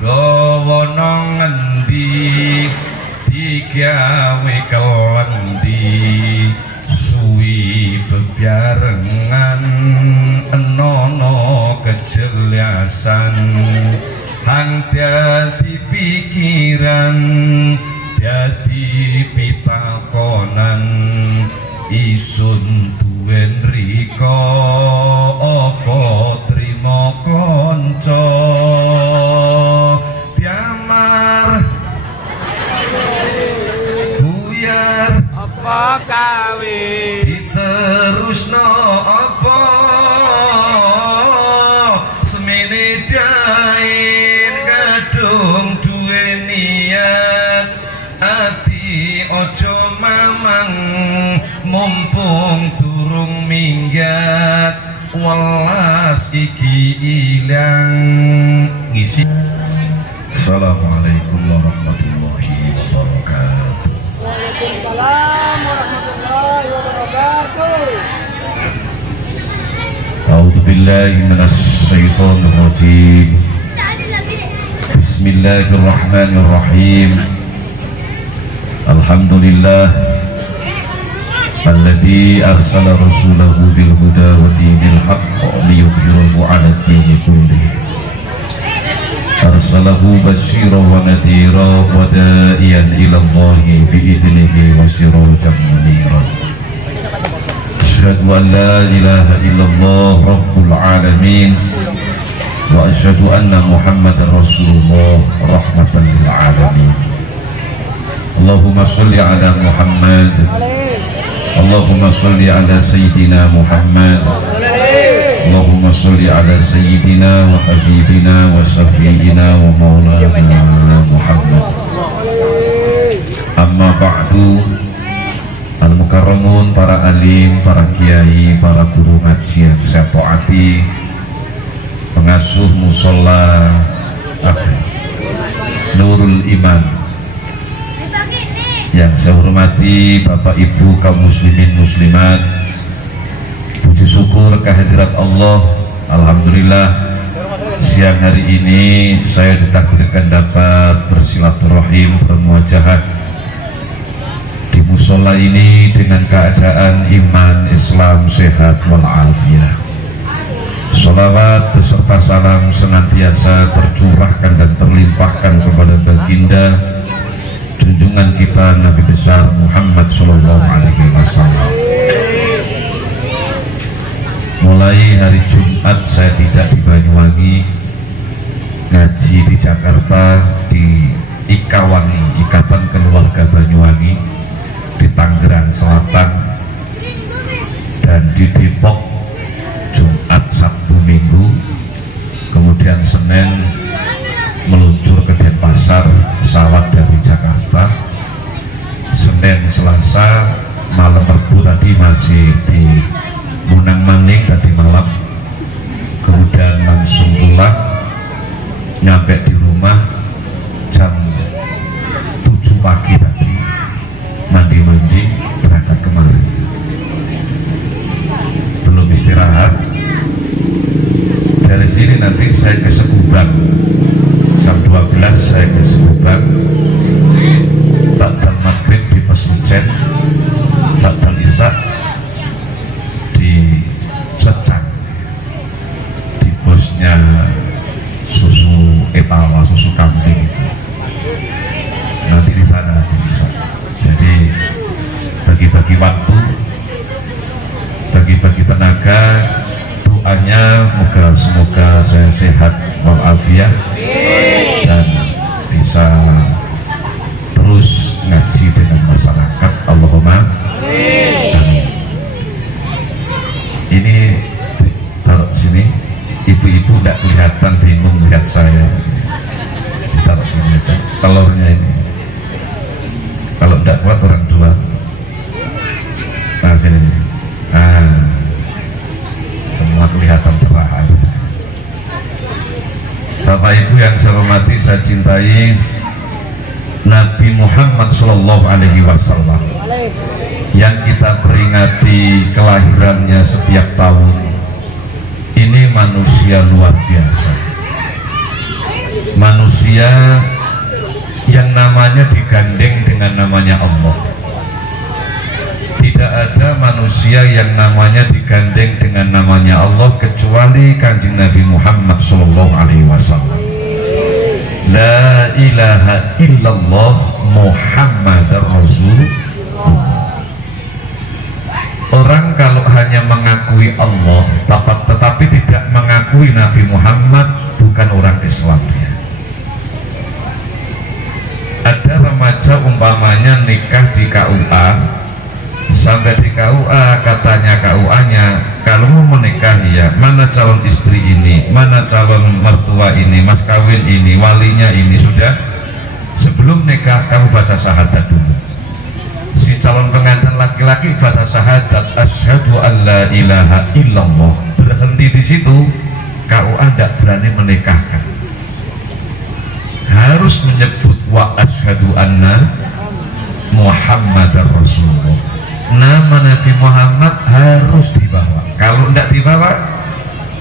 gawa nang ngendi digawe kelendi suwi bebarengan enono kejelasan hang dadi pikiran dadi pitakonan isun duwen rika apa trima kanca diamar buyar apa kawe diterusno apa semene dain kadung duwe niat ati ojo mamang mumpung durung minggat welas iki ilang ngisi. Assalamualaikum warahmatullahi wabarakatuh. Waalaikumsalam warahmatullahi wabarakatuh. A'udzu billahi minasy syaithanir rajim. Bismillahirrahmanirrahim. Alhamdulillah alladzi arsala rasulahu bil huda wa dinil haqq liyudhhirahu 'ala ad-dini kullih. Arsalahu basyiran wa nadhiran wa da'iyan ila Allahi bi'idnihi wa sirajan munira. Asyhadu an la ilaha illallah rabbul alamin wa asyhadu anna Muhammadar Rasulullah rahmatan lil alamin. Allahumma shalli ala Muhammad, Allahumma shalli ala sayyidina Muhammad, Allahumma sholli ala sayyidina wa habibina wa syafi'ina wa maulana Muhammad. Amma ba'du. Al-mukarramun, para alim, para kiai, para guru ngaji yang saya taati, pengasuh musola Nurul Iman yang saya hormati, Bapak Ibu kaum muslimin muslimat, puji syukur kehadirat Allah. Alhamdulillah siang hari ini saya ditakdirkan dapat bersilaturahim, bermuajahat di musola ini dengan keadaan iman Islam sehat walafiat. Sholawat beserta salam senantiasa tercurahkan dan terlimpahkan kepada baginda junjungan kita Nabi besar Muhammad Sallallahu Alaihi Wasallam. Mulai hari Jumat saya tidak di Banyuwangi, ngaji di Jakarta di Ikawangi, Ikatan Keluarga Banyuwangi, di Tangerang Selatan, dan di Depok Jumat, Sabtu, Minggu, kemudian Senin meluncur ke Denpasar pesawat dari Jakarta, Senin, Selasa, malam Rabu tadi masih di Munang Maning tadi malam, kemudian langsung pulang, nyampe di rumah jam 7 pagi tadi, mandi-mandi berangkat kemari, belum istirahat. Dari sini nanti saya ke Sekubang jam 12, saya ke Sekubang, takdan maghrib di Pesucen, takdan isya di Secang, di bosnya susu etala, susu kambing. Nanti di sana bisa. Jadi bagi-bagi waktu, bagi-bagi tenaga, doanya semoga saya sehat walafiat dan bisa terus ngaji dengan masyarakat. Allahumma amin. Ini taruh sini, ibu-ibu tidak kelihatan, bingung melihat saya. Taruh sini aja telurnya ini, kalau tidak kuat orang tua. Nah sini, nah semua kelihatan cerah. Bapak Ibu yang saya hormati, saya cintai, Nabi Muhammad Sallallahu Alaihi Wasallam yang kita peringati kelahirannya setiap tahun ini manusia luar biasa. manusia yang namanya digandeng dengan namanya Allah. Tidak ada manusia yang namanya digandeng dengan namanya Allah kecuali Kanjeng Nabi Muhammad SAW. La ilaha illallah Muhammadar Rasulullah. Orang kalau hanya mengakui Allah tetapi tidak mengakui Nabi Muhammad, bukan orang Islam. Ada remaja umpamanya nikah di KUA, sampai di KUA katanya KUA-nya, kalau mau menikah ya, mana calon istri ini, mana calon mertua ini, mas kawin ini, walinya ini, sudah sebelum nikah kamu baca syahadat dulu. Si calon pengantin laki-laki baca syahadat asyhadu an la ilaha illallah, berhenti di situ. KUA tidak berani menikahkan, harus menyebut wa asyhadu anna Muhammadar Rasulullah. Nama Nabi Muhammad harus dibawa. Kalau tidak dibawa,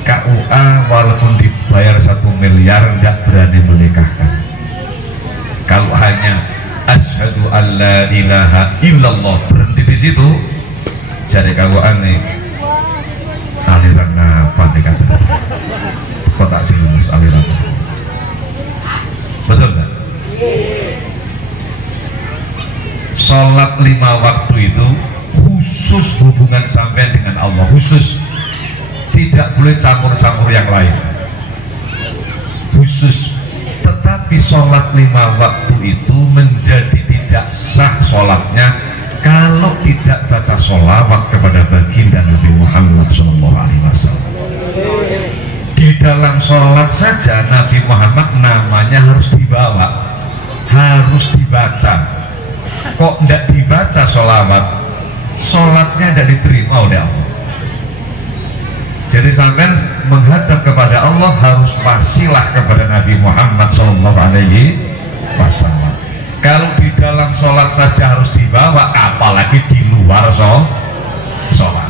KUA walaupun dibayar 1 miliar tidak berani menikahkan. Kalau hanya asyhadu an la ilaha illallah berhenti di situ, jadi KUA nih aliran apa nih kata kotak jelas aliran, betul nggak? Sholat 5 waktu itu khusus hubungan sampai dengan Allah, khusus, tidak boleh campur-campur yang lain, khusus. Tetapi sholat 5 waktu itu menjadi tidak sah sholatnya kalau tidak baca sholawat kepada baginda Nabi Muhammad SAW. Di dalam sholat saja Nabi Muhammad namanya harus dibawa, harus dibaca. Kok tidak dibaca sholawat, sholatnya tidak diterima oleh Allah. Jadi sampai menghadap kepada Allah harus wasilah kepada Nabi Muhammad SAW. Kalau di dalam sholat saja harus dibawa, apalagi di luar sholat.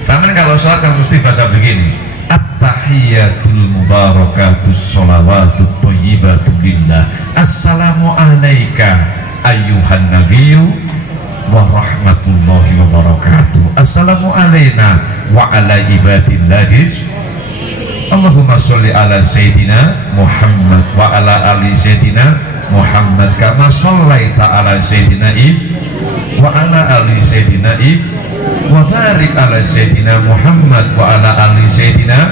Sampai kalau sholat kan mesti baca begini: at-tahiyatul mubarakatus sholawatut thayyibatu billah, assalamu alaika ayyuhan nabiyyu wa rahmatullahi wa barakatuh, assalamu alaina wa ala ibadillahis, Allahumma sholli ala sayyidina Muhammad wa ala ali sayyidina Muhammad kama shallaita ala sayyidina wa ala ali sayyidina wa barik ala sayyidina Muhammad wa ala ali sayyidina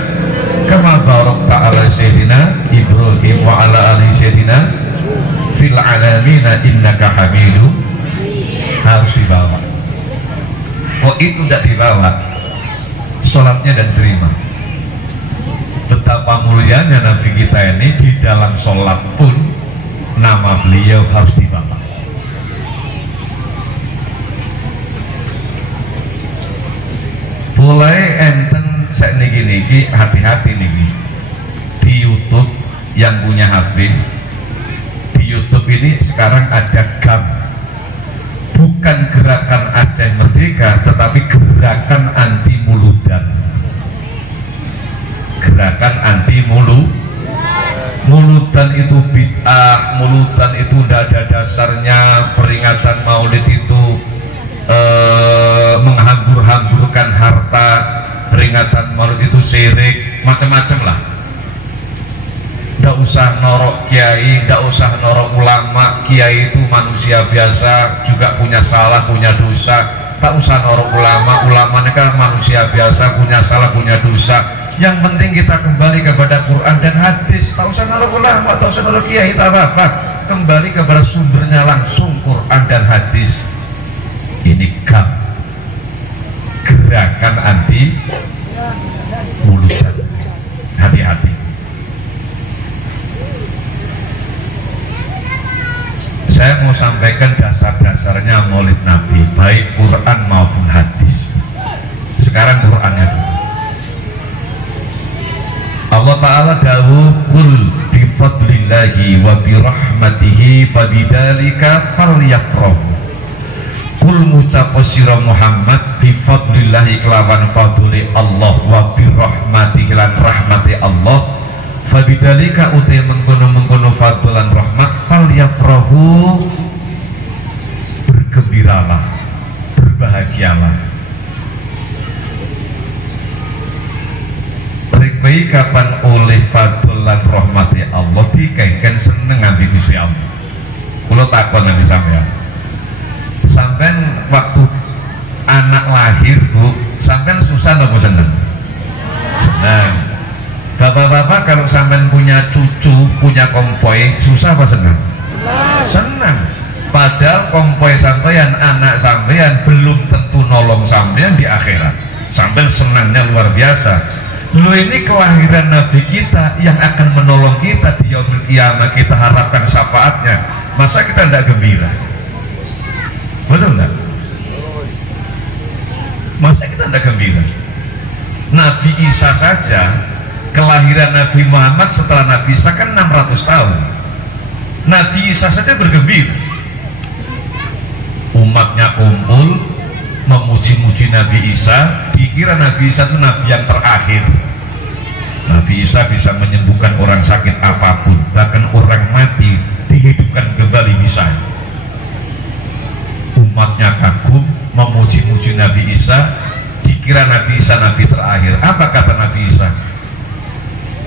kama barakta ala sayyidina Ibrahim wa ala ali sayyidina fil alamina innaka hamidum. Harus dibawa. Kok itu tidak dibawa, sholatnya dan terima. Betapa mulianya Nabi kita ini, di dalam sholat pun nama beliau harus dibawa. Mulai enten saya niki hati-hati niki di YouTube yang punya HP. Di YouTube ini sekarang ada GAM, bukan gerakan Aceh Merdeka, tetapi gerakan anti muludan. Gerakan anti muludan itu bid'ah, muludan itu tidak ada dasarnya, peringatan maulid itu menghambur-hamburkan harta, peringatan maulid itu syirik, macam-macam lah. Tidak usah norok kiai, tidak usah norok ulama. Kiai itu manusia biasa, juga punya salah, punya dosa. Tak usah norok ulama, ulama mereka manusia biasa, punya salah, punya dosa. Yang penting kita kembali kepada Quran dan hadis. Tak usah norok ulama, tak usah norok kiai, tak apa-apa. Kembali kepada sumbernya langsung, Quran dan hadis. Ini GAM, gerakan anti muludan. Hati-hati. Saya mau sampaikan dasar-dasarnya maulid Nabi, baik Quran maupun hadis. Sekarang Qurannya dulu. Allah Ta'ala dawuh, kul bifadlillahi wa birahmatihi fabidzalika falyafrahu. Kul ngucap sira Muhammad, bifadlillahi kelawan fadli Allah wa birahmatihi lan rahmati Allah, Fabidalika utai mengkono fadlan rahmat fal yafrahu, bergembiralah, berbahagialah. Rekwei kapan oleh fadlan rahmati Allah dikaitkan seneng ambil Gusti Allah. Kulo takon nanti sampean waktu anak lahir Bu, sampean susah atau seneng? Senang. Bapak-bapak kalau sampean punya cucu, punya kompoi, susah apa senang? Senang. Padahal kompoi sampean, anak sampean belum tentu nolong sampean di akhirat. Sampean senangnya luar biasa. Lo ini kelahiran Nabi kita yang akan menolong kita di yaumil qiyamah, kita harapkan syafaatnya. Masa kita tidak gembira? Betul enggak? Masa kita tidak gembira? Nabi Isa saja, kelahiran Nabi Muhammad setelah Nabi Isa kan 600 tahun. Nabi Isa saja bergembira. Umatnya kumpul memuji-muji Nabi Isa, dikira Nabi Isa itu Nabi yang terakhir. Nabi Isa bisa menyembuhkan orang sakit apapun, bahkan orang mati dihidupkan kembali bisa. Umatnya kagum memuji-muji Nabi Isa, dikira Nabi Isa Nabi terakhir. Apa kata Nabi Isa?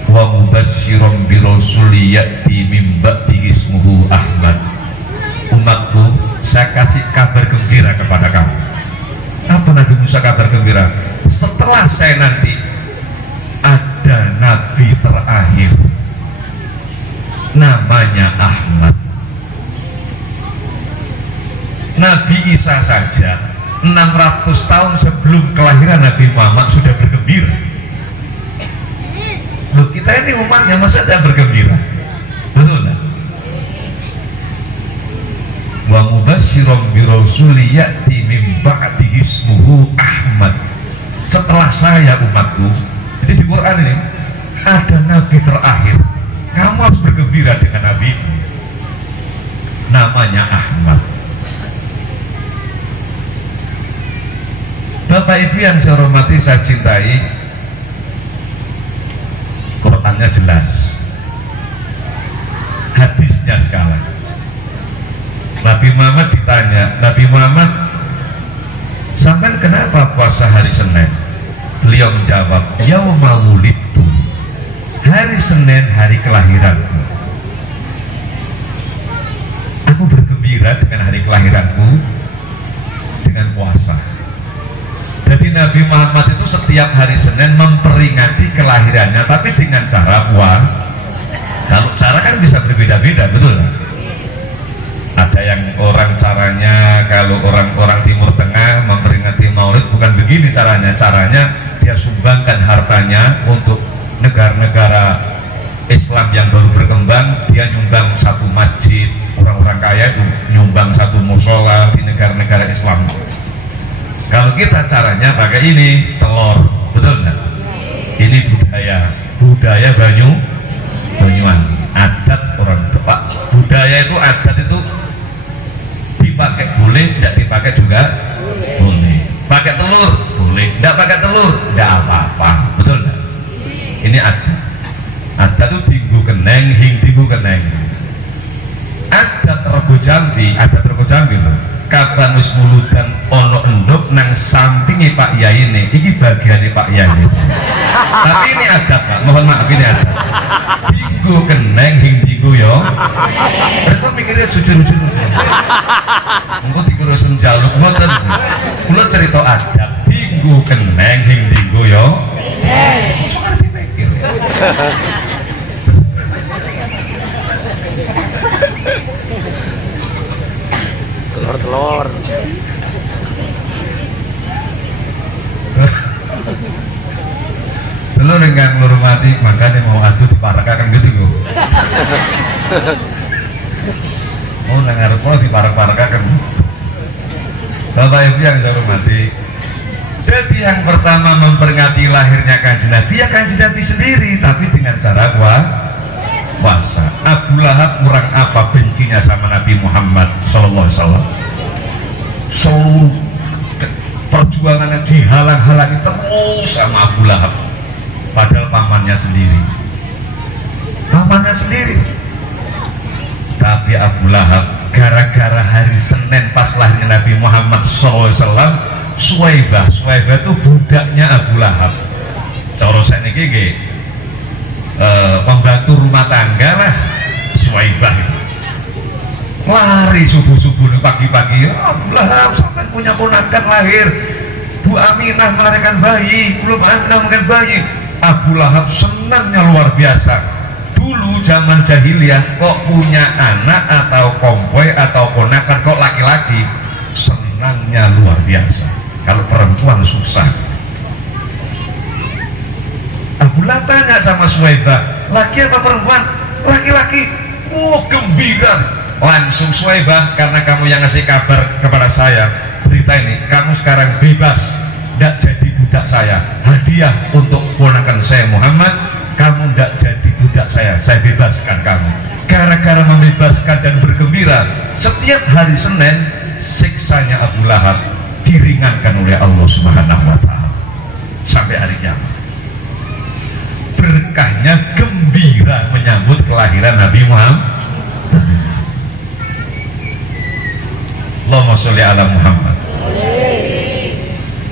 Wa mubasyyiran bi rasulin ya'ti min ba'dihi ismuhu Ahmad. Umatku, saya kasih kabar gembira kepada kamu. Apa Nabi Musa kabar gembira? Setelah saya nanti ada Nabi terakhir, namanya Ahmad. Nabi Isa saja 600 tahun sebelum kelahiran Nabi Muhammad sudah bergembira. Loh, kita ini umatnya masa tidak bergembira? Betul tak? Wa mubasyyiran bi rasulin ya'ti min ba'dihi ismuhu Ahmad. Setelah saya umatku, jadi di Quran ini ada Nabi terakhir, kamu harus bergembira dengan Nabi itu, namanya Ahmad. Bapak Ibu yang saya hormati, saya cintai, Qurannya jelas, hadisnya sekali. Nabi Muhammad ditanya, Nabi Muhammad, sampai kenapa puasa hari Senin? Beliau menjawab, yauma wulidtu, hari Senin hari kelahiranku. Aku bergembira dengan hari kelahiranku dengan puasa. Jadi Nabi Muhammad itu setiap hari Senin memperingati kelahirannya, tapi dengan cara puasa. Kalau cara kan bisa berbeda-beda, betul kan? Ada yang orang caranya, kalau orang-orang Timur Tengah memperingati Maulid bukan begini caranya. Caranya dia sumbangkan hartanya untuk negara-negara Islam yang baru berkembang, dia nyumbang satu masjid. Orang-orang kaya itu nyumbang satu musola di negara-negara Islam. Kalau kita caranya pakai ini, telur, betul nggak? Ini budaya Banyuwan, adat orang Depak. Budaya itu, adat itu dipakai boleh, tidak dipakai juga boleh. Pakai telur boleh, tidak pakai telur tidak apa-apa, betul nggak? Ini adat. Adat itu dinggu keneng, hing dinggu keneng. Adat Rego Jambi, loh. Kapan wis muludan ono enduk nang sampingi Pak Yai ini bagiannya Pak Yai ini. Tapi ini adat Pak, mohon maaf, ini adat. Dinggu keneng, hing dinggu yo. Mereka mikirnya jujur-jujur. Engko dikurusin jaluk ngoten. Kula cerita adat, dinggu keneng, hing dinggu yo. Kok ngerti mikir. Telur. Telur yang menghormati, makanya mau aju diparakakan gitu kok. Oh, ngarep mau diparak-parakakan. Bapak Ibu yang saya hormati, jadi yang pertama memperingati lahirnya Kanjeng Nabi ya Kanjeng Nabi sendiri, tapi dengan cara puasa. Abu Lahab kurang apa bencinya sama Nabi Muhammad sallallahu alaihi wasallam. Seluruh perjuangannya dihalang-halangi terus sama Abu Lahab, padahal pamannya sendiri. pamannya sendiri. Tapi Abu Lahab gara-gara hari Senin pas lahirnya Nabi Muhammad SAW, Suwaibah itu budaknya Abu Lahab. Cara sakniki nggih pembantu rumah tangga lah Suwaibah itu. Lari subuh-subuh pagi-pagi, Abu Lahab sampai punya ponakan lahir, Bu Aminah melahirkan bayi, belum Aminah melahirkan bayi. Abu Lahab senangnya luar biasa. Dulu zaman jahiliyah kok punya anak atau kompoi atau ponakan kok laki-laki, senangnya luar biasa. Kalau perempuan susah. Abu Lahab tanya sama Suwaibah, laki apa perempuan? Laki-laki. Oh, gembira. Langsung Suwaibah, karena kamu yang ngasih kabar kepada saya berita ini, kamu sekarang bebas, tidak jadi budak saya. Hadiah untuk ponakan saya Muhammad, kamu tidak jadi budak saya bebaskan kamu. Gara-gara membebaskan dan bergembira, setiap hari Senin siksanya Abu Lahab diringankan oleh Allah Subhanahu wa Ta'ala sampai hari kiamat. Berkahnya gembira menyambut kelahiran Nabi Muhammad. Allahumma sholli ala Muhammad.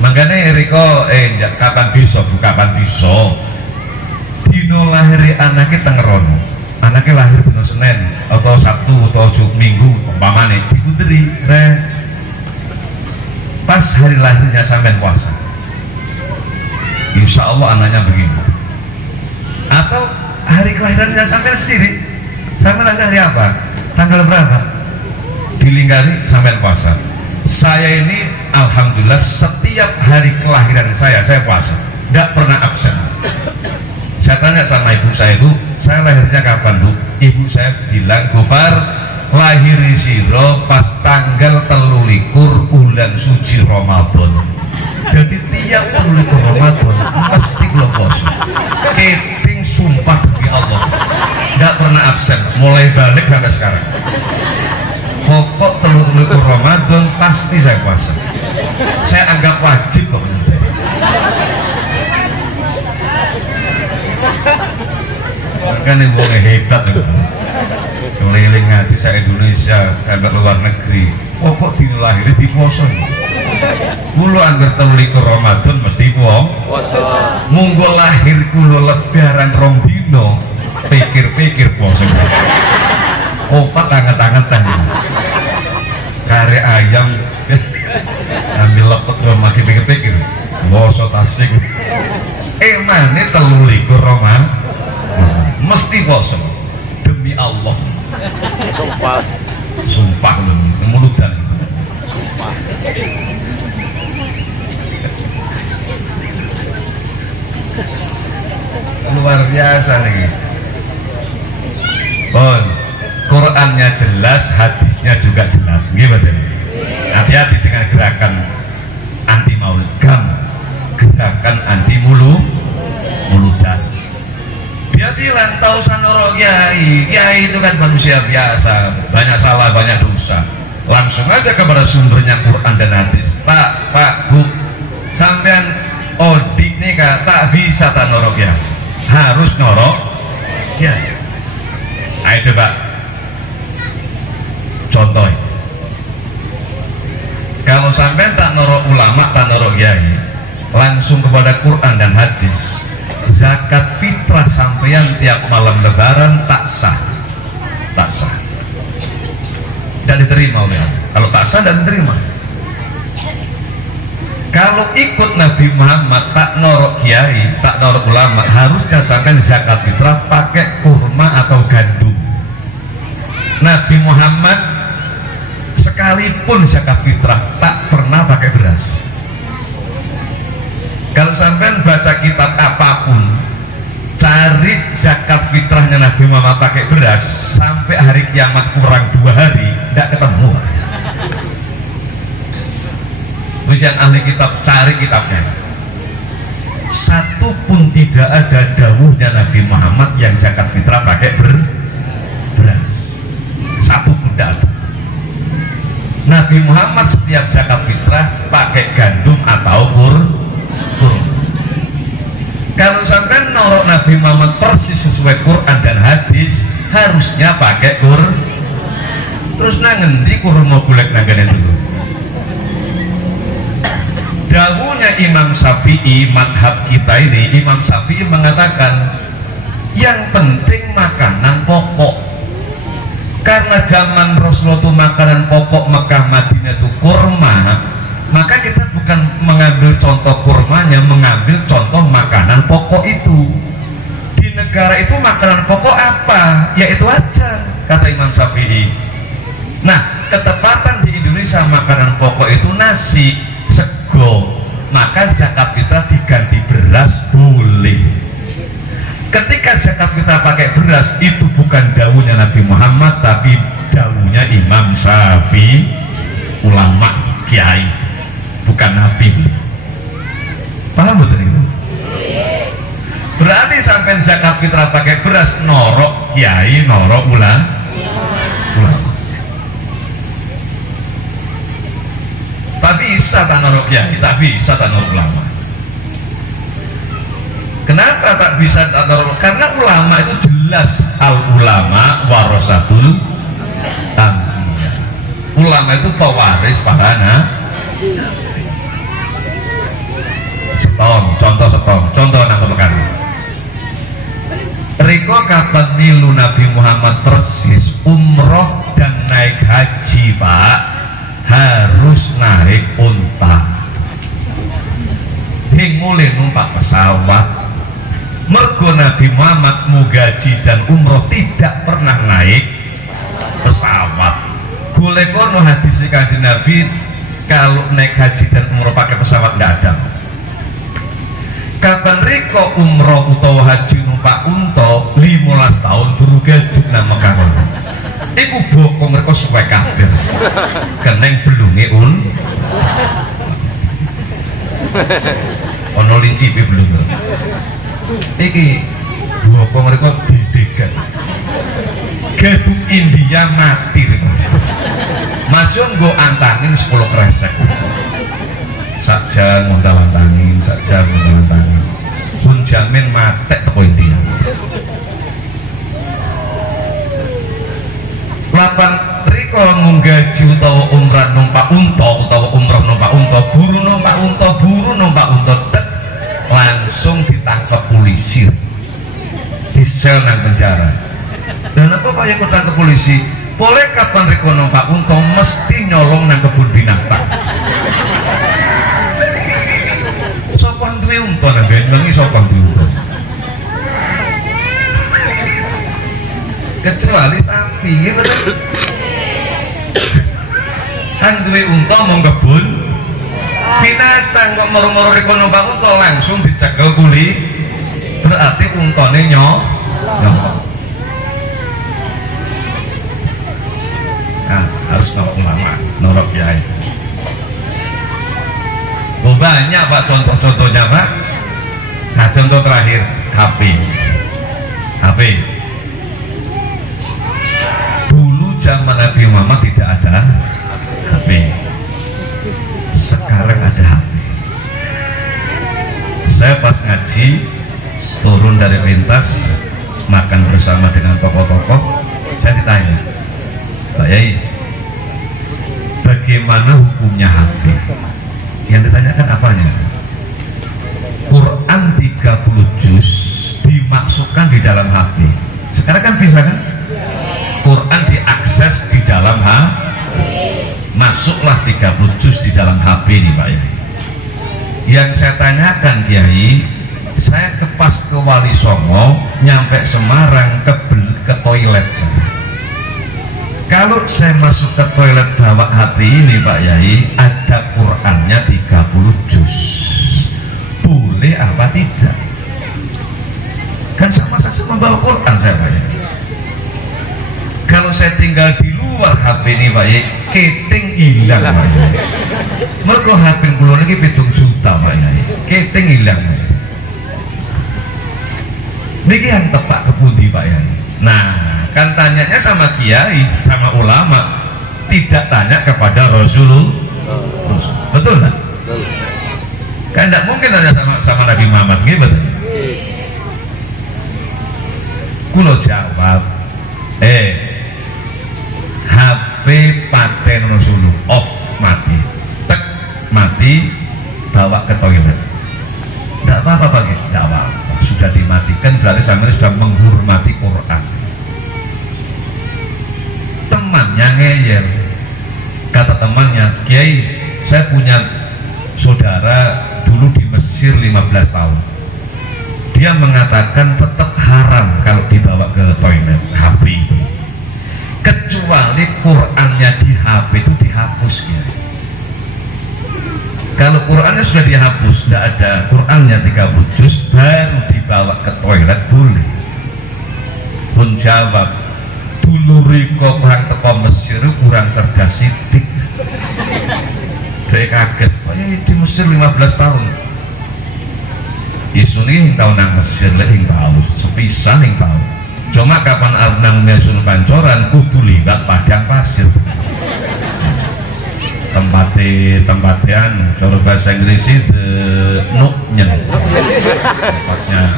Makanya Eriko kapan bisa bu kapan bisa dino lahir anaknya tengerono, anaknya lahir dino Senin atau Sabtu atau Minggu umpamane diputeri pas hari lahirnya sampai puasa, insya Allah anaknya begini. Atau hari kelahirannya sampai sendiri, sampai lahir hari apa, tanggal berapa, dilingkari sampai puasa. Saya ini alhamdulillah setiap hari kelahiran saya puasa, tidak pernah absen. Saya tanya sama ibu saya, Bu, saya lahirnya kapan Bu? Ibu saya bilang, Gofar, lahiri siro pas tanggal 23 bulan suci Ramadan. Jadi tiap 23 Ramadan pasti kalau puasa. Keting sumpah demi Allah, nggak pernah absen, mulai balik sampai sekarang. Pokok 23 Ramadan pasti saya puasa. Saya anggap wajib kok. Kan ibu hebat itu. Keliling ngaji saya Indonesia, sampai luar negeri. Pokok dino lahir di poso. Kulo anggar 23 Ramadan mesti puasa. Munggo lahir kulo lebaran rong dino, pikir-pikir puasa. Opat anget-angetan ini. Kare ayam ambil lepet mati pikir-pikir bosot asik emane 23 Ramadan mesti bosan demi Allah, sumpah loh mulutan sumpah. Luar biasa nih Bon. Qurannya jelas, hadisnya juga jelas. Gimana? Hati-hati dengan gerakan anti maulid, gerakan anti muludan. Dia bilang tahu sanoro kiai itu kan manusia biasa, banyak salah, banyak dosa. Langsung aja kepada sumbernya Quran dan hadis. Pak, Bu, sampean odik nih tak bisa tak norok ya, harus norok ya. Ayo coba. Contoh, kalau sampai tak norok ulama, tak norok kiai, langsung kepada Quran dan hadis. Zakat fitrah sampeyan tiap malam lebaran tak sah, tidak diterima oleh Allah. Kalau tak sah, tidak diterima. Kalau ikut Nabi Muhammad, tak norok kiai, tak norok ulama, harusnya sampai zakat fitrah pakai kurma atau gandum. Nabi Muhammad sekalipun zakat fitrah tak pernah pakai beras. Kalau sampean baca kitab apapun, cari zakat fitrahnya Nabi Muhammad pakai beras, sampai hari kiamat kurang 2 hari tidak ketemu. Yang ahli kitab cari kitabnya, satu pun tidak ada dawuhnya Nabi Muhammad yang zakat fitrah pakai beras, satu pun tidak ada. Nabi Muhammad setiap zakat fitrah pakai gandum atau kurma. Kalau sampai nolok Nabi Muhammad persis sesuai Quran dan hadis, harusnya pakai terus nangendi kurma golek nangane dulu. Dawuhnya Imam Syafi'i, madhab kita ini, Imam Syafi'i mengatakan yang penting makanan pokok. Karena zaman Rasulullah itu makanan pokok Mekah Madinah itu kurma, maka kita bukan mengambil contoh kurmanya, mengambil contoh makanan pokok itu. Di negara itu makanan pokok apa? Ya itu aja, kata Imam Syafi'i. Nah, ketepatan di Indonesia makanan pokok itu nasi, sego, maka zakat fitrah diganti beras boleh. Ketika zakat fitrah pakai beras, itu bukan dawuhnya Nabi Muhammad, tapi dawuhnya Imam Syafi'i, ulama kiai, bukan Nabi. Paham betul itu? Berarti sampai zakat fitrah pakai beras, norok kiai, norok ulama. Tak bisa tanah kiai, tak bisa tanah ulama. Kenapa tak bisa tanah? Karena ulama itu jelas, al ulama warasatul anbiya. Ulama itu pewaris para nabi. Contoh nang pekan. Riko kapan milu Nabi Muhammad persis umroh dan naik haji, Pak, harus naik unta. Mulai numpak pesawat. Mergo Nabi Muhammad mugaji dan umroh tidak pernah naik pesawat. Golek kono hadis Kanjeng Nabi, kalau naik haji dan umroh pakai pesawat nggak ada. Kapan riko umroh utawa haji numpak unta 15 tahun buru gaduk nang Mekah kono. Iku bokong mereka suwe kabeh. Keneng belunge ono lincipi belum. Iki bokong mereka didegan. Gaduk India mati. Masuk nggo antangin 10 kresek. Sakjan ngontal-antangin, sakjan ngontal-antangin. Pun jamin matek teko India. Lapan riko menggaji utawa umrah numpak unta utawa umrah numpak unta, buru numpak unta tek, langsung ditangkap polisi, di sel nang penjara. Dan apa Pak yang ditangkap polisi? Boleh kapan riko numpak unta mesti nyolong nang kebun binatang. Sopan duwe unta nang bengi sopan duwe unta. Kecuali sapi, gitu kan? Kan duwe unta mau kebun binatang, kok moro-moro riko numpak unta langsung dicekel kuli, berarti untane nyok. Nah, harus ulama, norok kiai. Oh, banyak Pak contoh-contohnya Pak. Nah, contoh terakhir HP. Dulu zaman Nabi Muhammad tidak ada HP. Sekarang ada HP. Saya pas ngaji turun dari pentas, makan bersama dengan tokoh-tokoh, saya ditanya, Pak Yai, bagaimana hukumnya HP? Yang ditanyakan apanya? Quran 30 juz dimasukkan di dalam HP. Sekarang kan bisa kan? Quran diakses di dalam HP. Masuklah 30 juz di dalam HP ini Pak Yai. Yang saya tanyakan Kiai, saya pas ke Wali Songo, nyampe Semarang ke toilet saya. Kalau saya masuk ke toilet bawa HP ini Pak Yai, ada Qurannya 30 juz, boleh apa tidak? Kan sama saja membawa Quran saya Pak Yai. Kalau saya tinggal di luar HP ini Pak Yai, keting hilang Pak Yai. Mereka HP keluar lagi 7 juta Pak Yai, keting hilang. Niki yang tepat kepundi Pak Yai. Nah, kan tanyanya sama kiai, sama ulama, tidak tanya kepada Rasulullah. Betul nggak? Kan tidak mungkin tanya sama Nabi Muhammad, gitu betul? Kulo jawab, HP paten Rasulullah off, mati, tek, mati, bawa ke toilet. Tidak apa-apa Pak, tidak apa-apa, sudah dimatikan berarti sampai sudah menghormati Quran. Temannya ngeyel, kata temannya, Kiai, saya punya saudara dulu di Mesir 15 tahun. Dia mengatakan tetap haram kalau dibawa ke toilet HP itu, kecuali Qurannya di HP itu dihapus ya. Kalau Qurannya sudah dihapus, tidak ada Qurannya 30 juz, baru dibawa ke toilet boleh. Pun jawab, dulu Riko kurang teko Mesir kurang cerdas sidik. Dia kaget, di Mesir 15 tahun. Isu ini tahu nang Mesir yang tahu, sepisah yang tahu. Cuma kapan nang mesun pancoran kudu liwat padang pasir. Tempatian cara bahasa Inggris itu nuknyen, tempatnya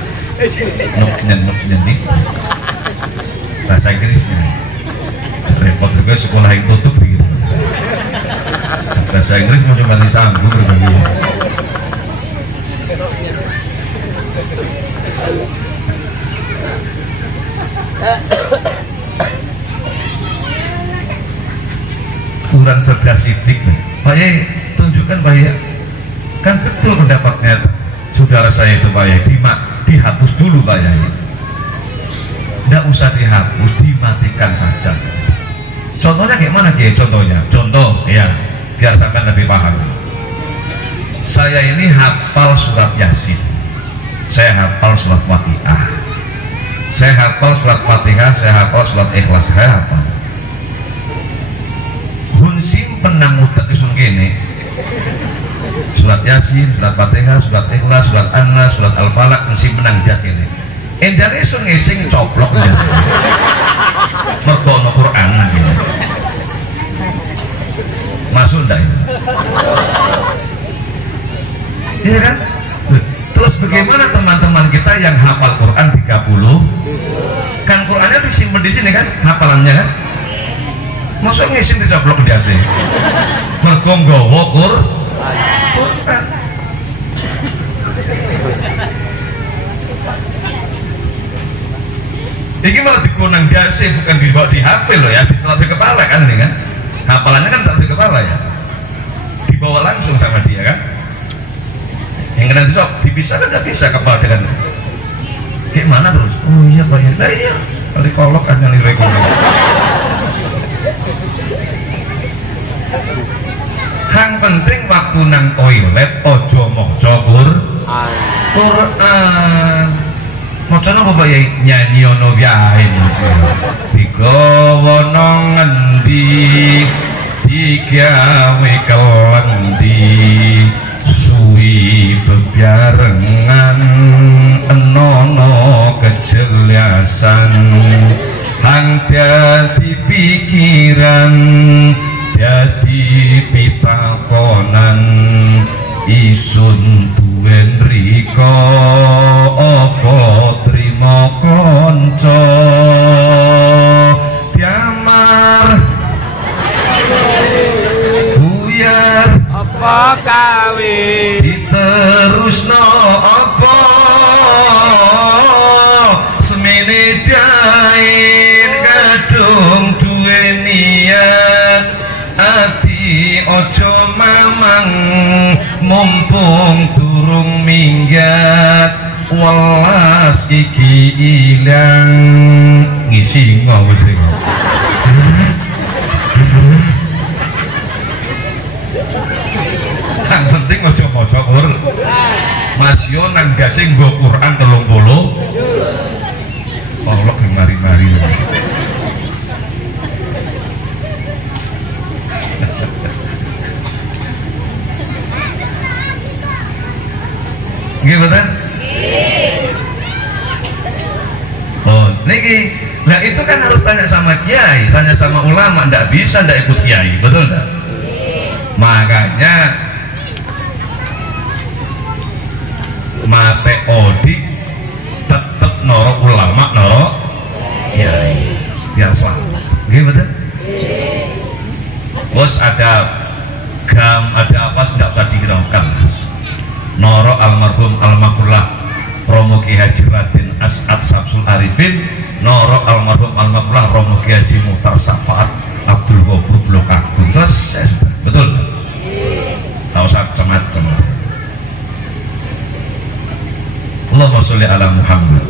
nuknyen itu bahasa Inggrisnya. Repot juga sekolah yang tutup gitu. Bahasa Inggris mau coba disambung begitu. Kurang cerdas sidik Pak Yai, tunjukkan Pak Yai, kan betul pendapatnya saudara saya itu Pak Yai, dihapus dulu Pak Yai, tidak usah dihapus, dimatikan saja. Contohnya kayak mana Kiai? Contoh ya, biar sampai lebih paham. Saya ini hafal surat Yasin, saya hafal surat Waqiah, saya hafal surat Fatihah, saya hafal surat Ikhlas, saya hafal. Hunsim penang utak isun gini, surat Yasin, surat Fatihah, surat Ikhlas, surat An-Nas, surat Al-Falaq, hunsim penang jas gini. Endah isun ngising coplok jas. Merkono Quran gitu. Masuk enggak ini? Iya kan? Terus bagaimana teman-teman kita yang hafal Quran 30? Kan Qurannya disimpan di sini kan, hafalannya kan? Masa ngisin dicaplok di AC? Mergonggowo Quran. Ini malah dikunang di AC, bukan dibawa di HP loh ya, ditaruh di kepala kan ini kan? Hafalannya kan taruh di kepala ya, dibawa langsung sama dia kan? Yang kena disok, dipisah kan nggak bisa kepala dengan kayak mana terus? Oh iya Pak ya, nah iya kali kolok kan yang nilai kuning. Yang penting waktu nang toilet ojo mojo Quran. Mojo napa Pak Yai? Nyanyi ono wae digawa nang ngendi digawe kelendi suwi bebarengan enono kejelasan hang dadi pikiran dadi pitakonan isun duwen rika apa trima kanca diamar buyar apa kawin diterusno apa semene dain kadung duwe niat ati ojo mamang mumpung durung minggat welas iki ilang ngisi ngawes yang penting ojo mojo Quran masih nang gasing nggo Quran 30 Allah mari-mari nggih betul? Oh, niki, nah itu kan harus tanya sama kiai, tanya sama ulama, ndak bisa ndak ikut kiai, betul ndak? Makanya mate odi tetep noro ulama noro biar selamat. Gimana? Bos ada gam, ada apa tidak usah dihiraukan. Noro almarhum almarhumlah Romo Ki Haji Raden As'ad Samsul Arifin, noro almarhum almarhumlah Romo Ki Haji Muhtar Safaat Abdul Ghafur Blok Agung. Terus betul? Tak usah cemat-cemat. Allahumma sholli ala Muhammad.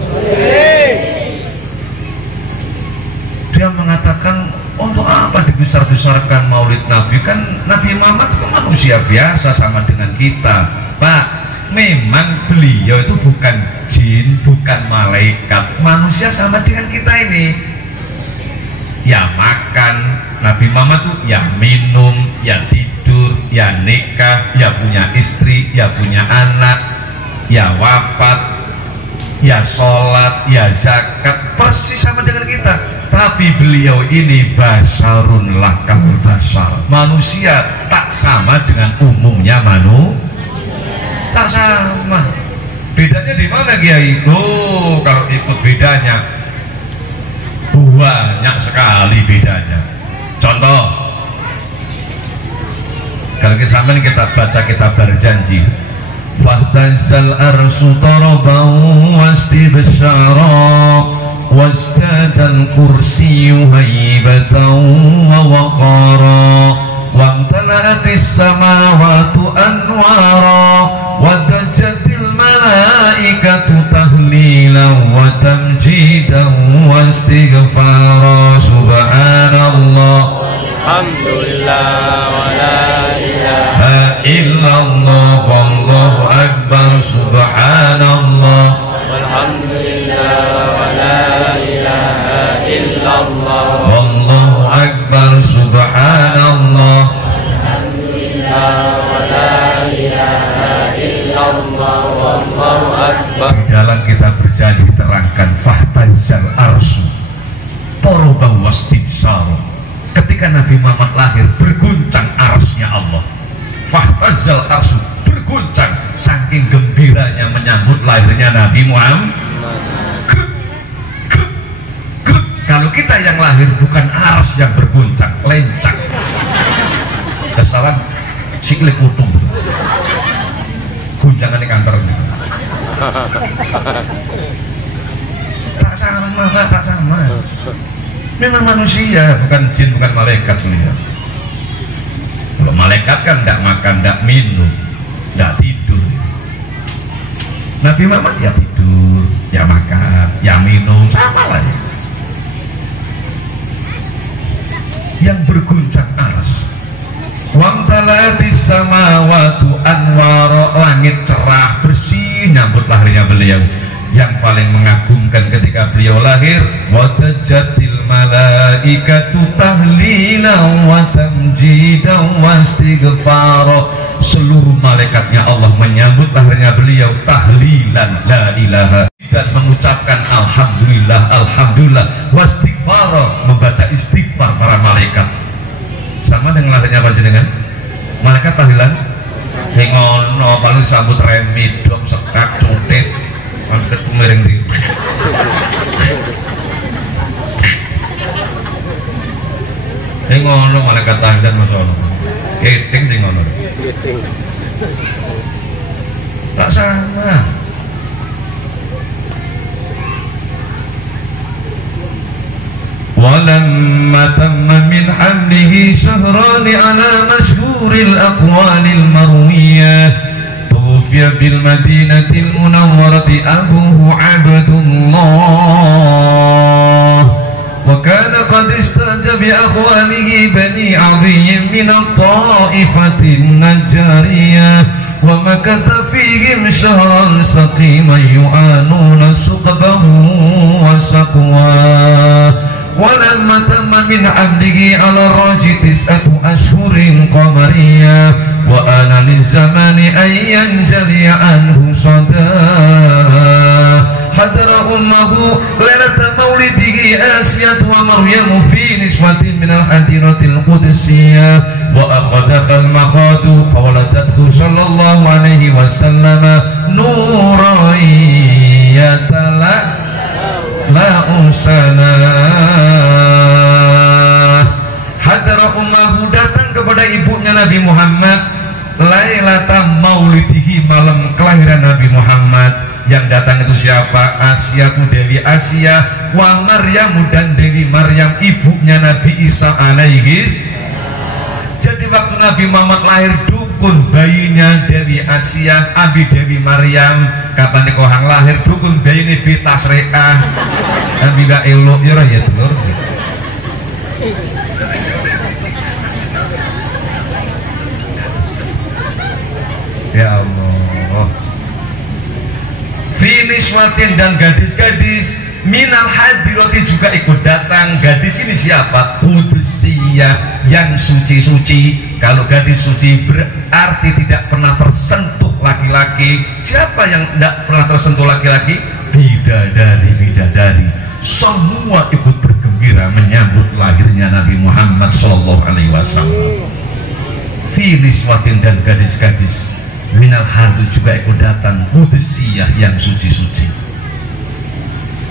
Dia mengatakan, untuk apa dibesar-besarkan maulid Nabi? Kan Nabi Muhammad itu manusia biasa sama dengan kita. Pak, memang beliau itu bukan jin, bukan malaikat, manusia sama dengan kita ini. Ya makan, Nabi Muhammad itu ya minum, ya tidur, ya nikah, ya punya istri, ya punya anak, ya wafat, ya sholat, ya zakat, persis sama dengan kita. Tapi beliau ini basarun lakal basar, manusia tak sama dengan umumnya tak sama. Bedanya di mana Kiai? Oh, kalau ikut bedanya banyak sekali bedanya. Contoh, kalau kita baca kitab berjanji, fahtazal arsu tarabau wastibsyara wasdadal kursiyu haibatan wa waqara wamtala'atis samawatu anwara wadajjatil malaikatu tahlilan wa tamjidan wa istighfara. Subhanallah alhamdulillah wa la ilaha illallah wallahu akbar. Subhanallah walhamdulillah wa la ilaha illallah wallahu akbar. Subhanallah walhamdulillah wa la ilaha illallah wallahu akbar. Di dalam kitab berjanji diterangkan fahtazal arsu toroba wastibsar. Ketika Nabi Muhammad lahir, berguncang arsnya Allah. Fahtazal arsu, berguncang saking gembiranya menyambut lahirnya Nabi Muhammad. Kalau kita yang lahir bukan ars yang berguncang, lencang. Kesalahan siklik utung. Guncangan di kantornya. Tak sama. Memang manusia, bukan jin, bukan malaikat beliau. Kalau malaikat kan tidak makan, tidak minum, tidak tidur. Nabi Muhammad ya tidur, ya makan, ya minum, sama lah ya. Yang berguncang ars. Wamtalatis samawatu anwara, langit cerah bersih nyambut lahirnya beliau. Yang paling mengagumkan ketika beliau lahir, wadajatil malaikatu tahlilan wa tamjidan wa istighfara. Seluruh malaikatnya Allah menyambut lahirnya beliau tahlilan la ilaha, dan mengucapkan alhamdulillah alhamdulillah, wa istighfara, membaca istighfar para malaikat. Sama dengan lahirnya panjenengan malaikat tahlilan ngono, paling sambut remi dom sekak cutit angkat kumiring di ngono malaikat tahlilan masalah keting sing ngono tak sama. ولما تم من حمله شهران على مشهور الأقوال المروية توفي بالمدينة المنورة أبوه عبد الله، وكان قد استاج بأخوانه بني عدي من الطائفة النجارية، ومكث فيهم شهرا سقيما يعانون سقبه وسقواه. ولما تم من عبده على الراجل 9 أشهر قمرية، وآن للزمان أن ينجلي عنه صداه، حضر أمه ليلة مولده آسية ومريم في نسوة من الحديرة القدسية، وأخذها المخاض فولدته صلى الله عليه وسلم نورا يتلأ la usana. Hadara ummahu, datang kepada ibunya Nabi Muhammad Lailatul Maulidihi, malam kelahiran Nabi Muhammad. Yang datang itu siapa? Asia, tu Dewi Asia, wa Maryamu, dan Dewi Maryam, ibunya Nabi Isa alaihi. Jadi waktu Nabi Muhammad lahir, dukun bayinya Dewi Asia, abi Dewi Maryam. Kapan kohang lahir, dukun bayi ini bitasreah, abi gak elok ya ya telur. Ya Allah. Finiswatin, dan gadis-gadis minal hadirati juga ikut datang. Gadis ini siapa? Qudusiyah, yang suci-suci. Kalau gadis suci berarti tidak pernah tersentuh laki-laki. Siapa yang tidak pernah tersentuh laki-laki? Bidadari. Semua ikut bergembira menyambut lahirnya Nabi Muhammad SAW. Finiswatin, dan gadis-gadis minal hadir juga ikut datang. Qudusiyah, yang suci-suci.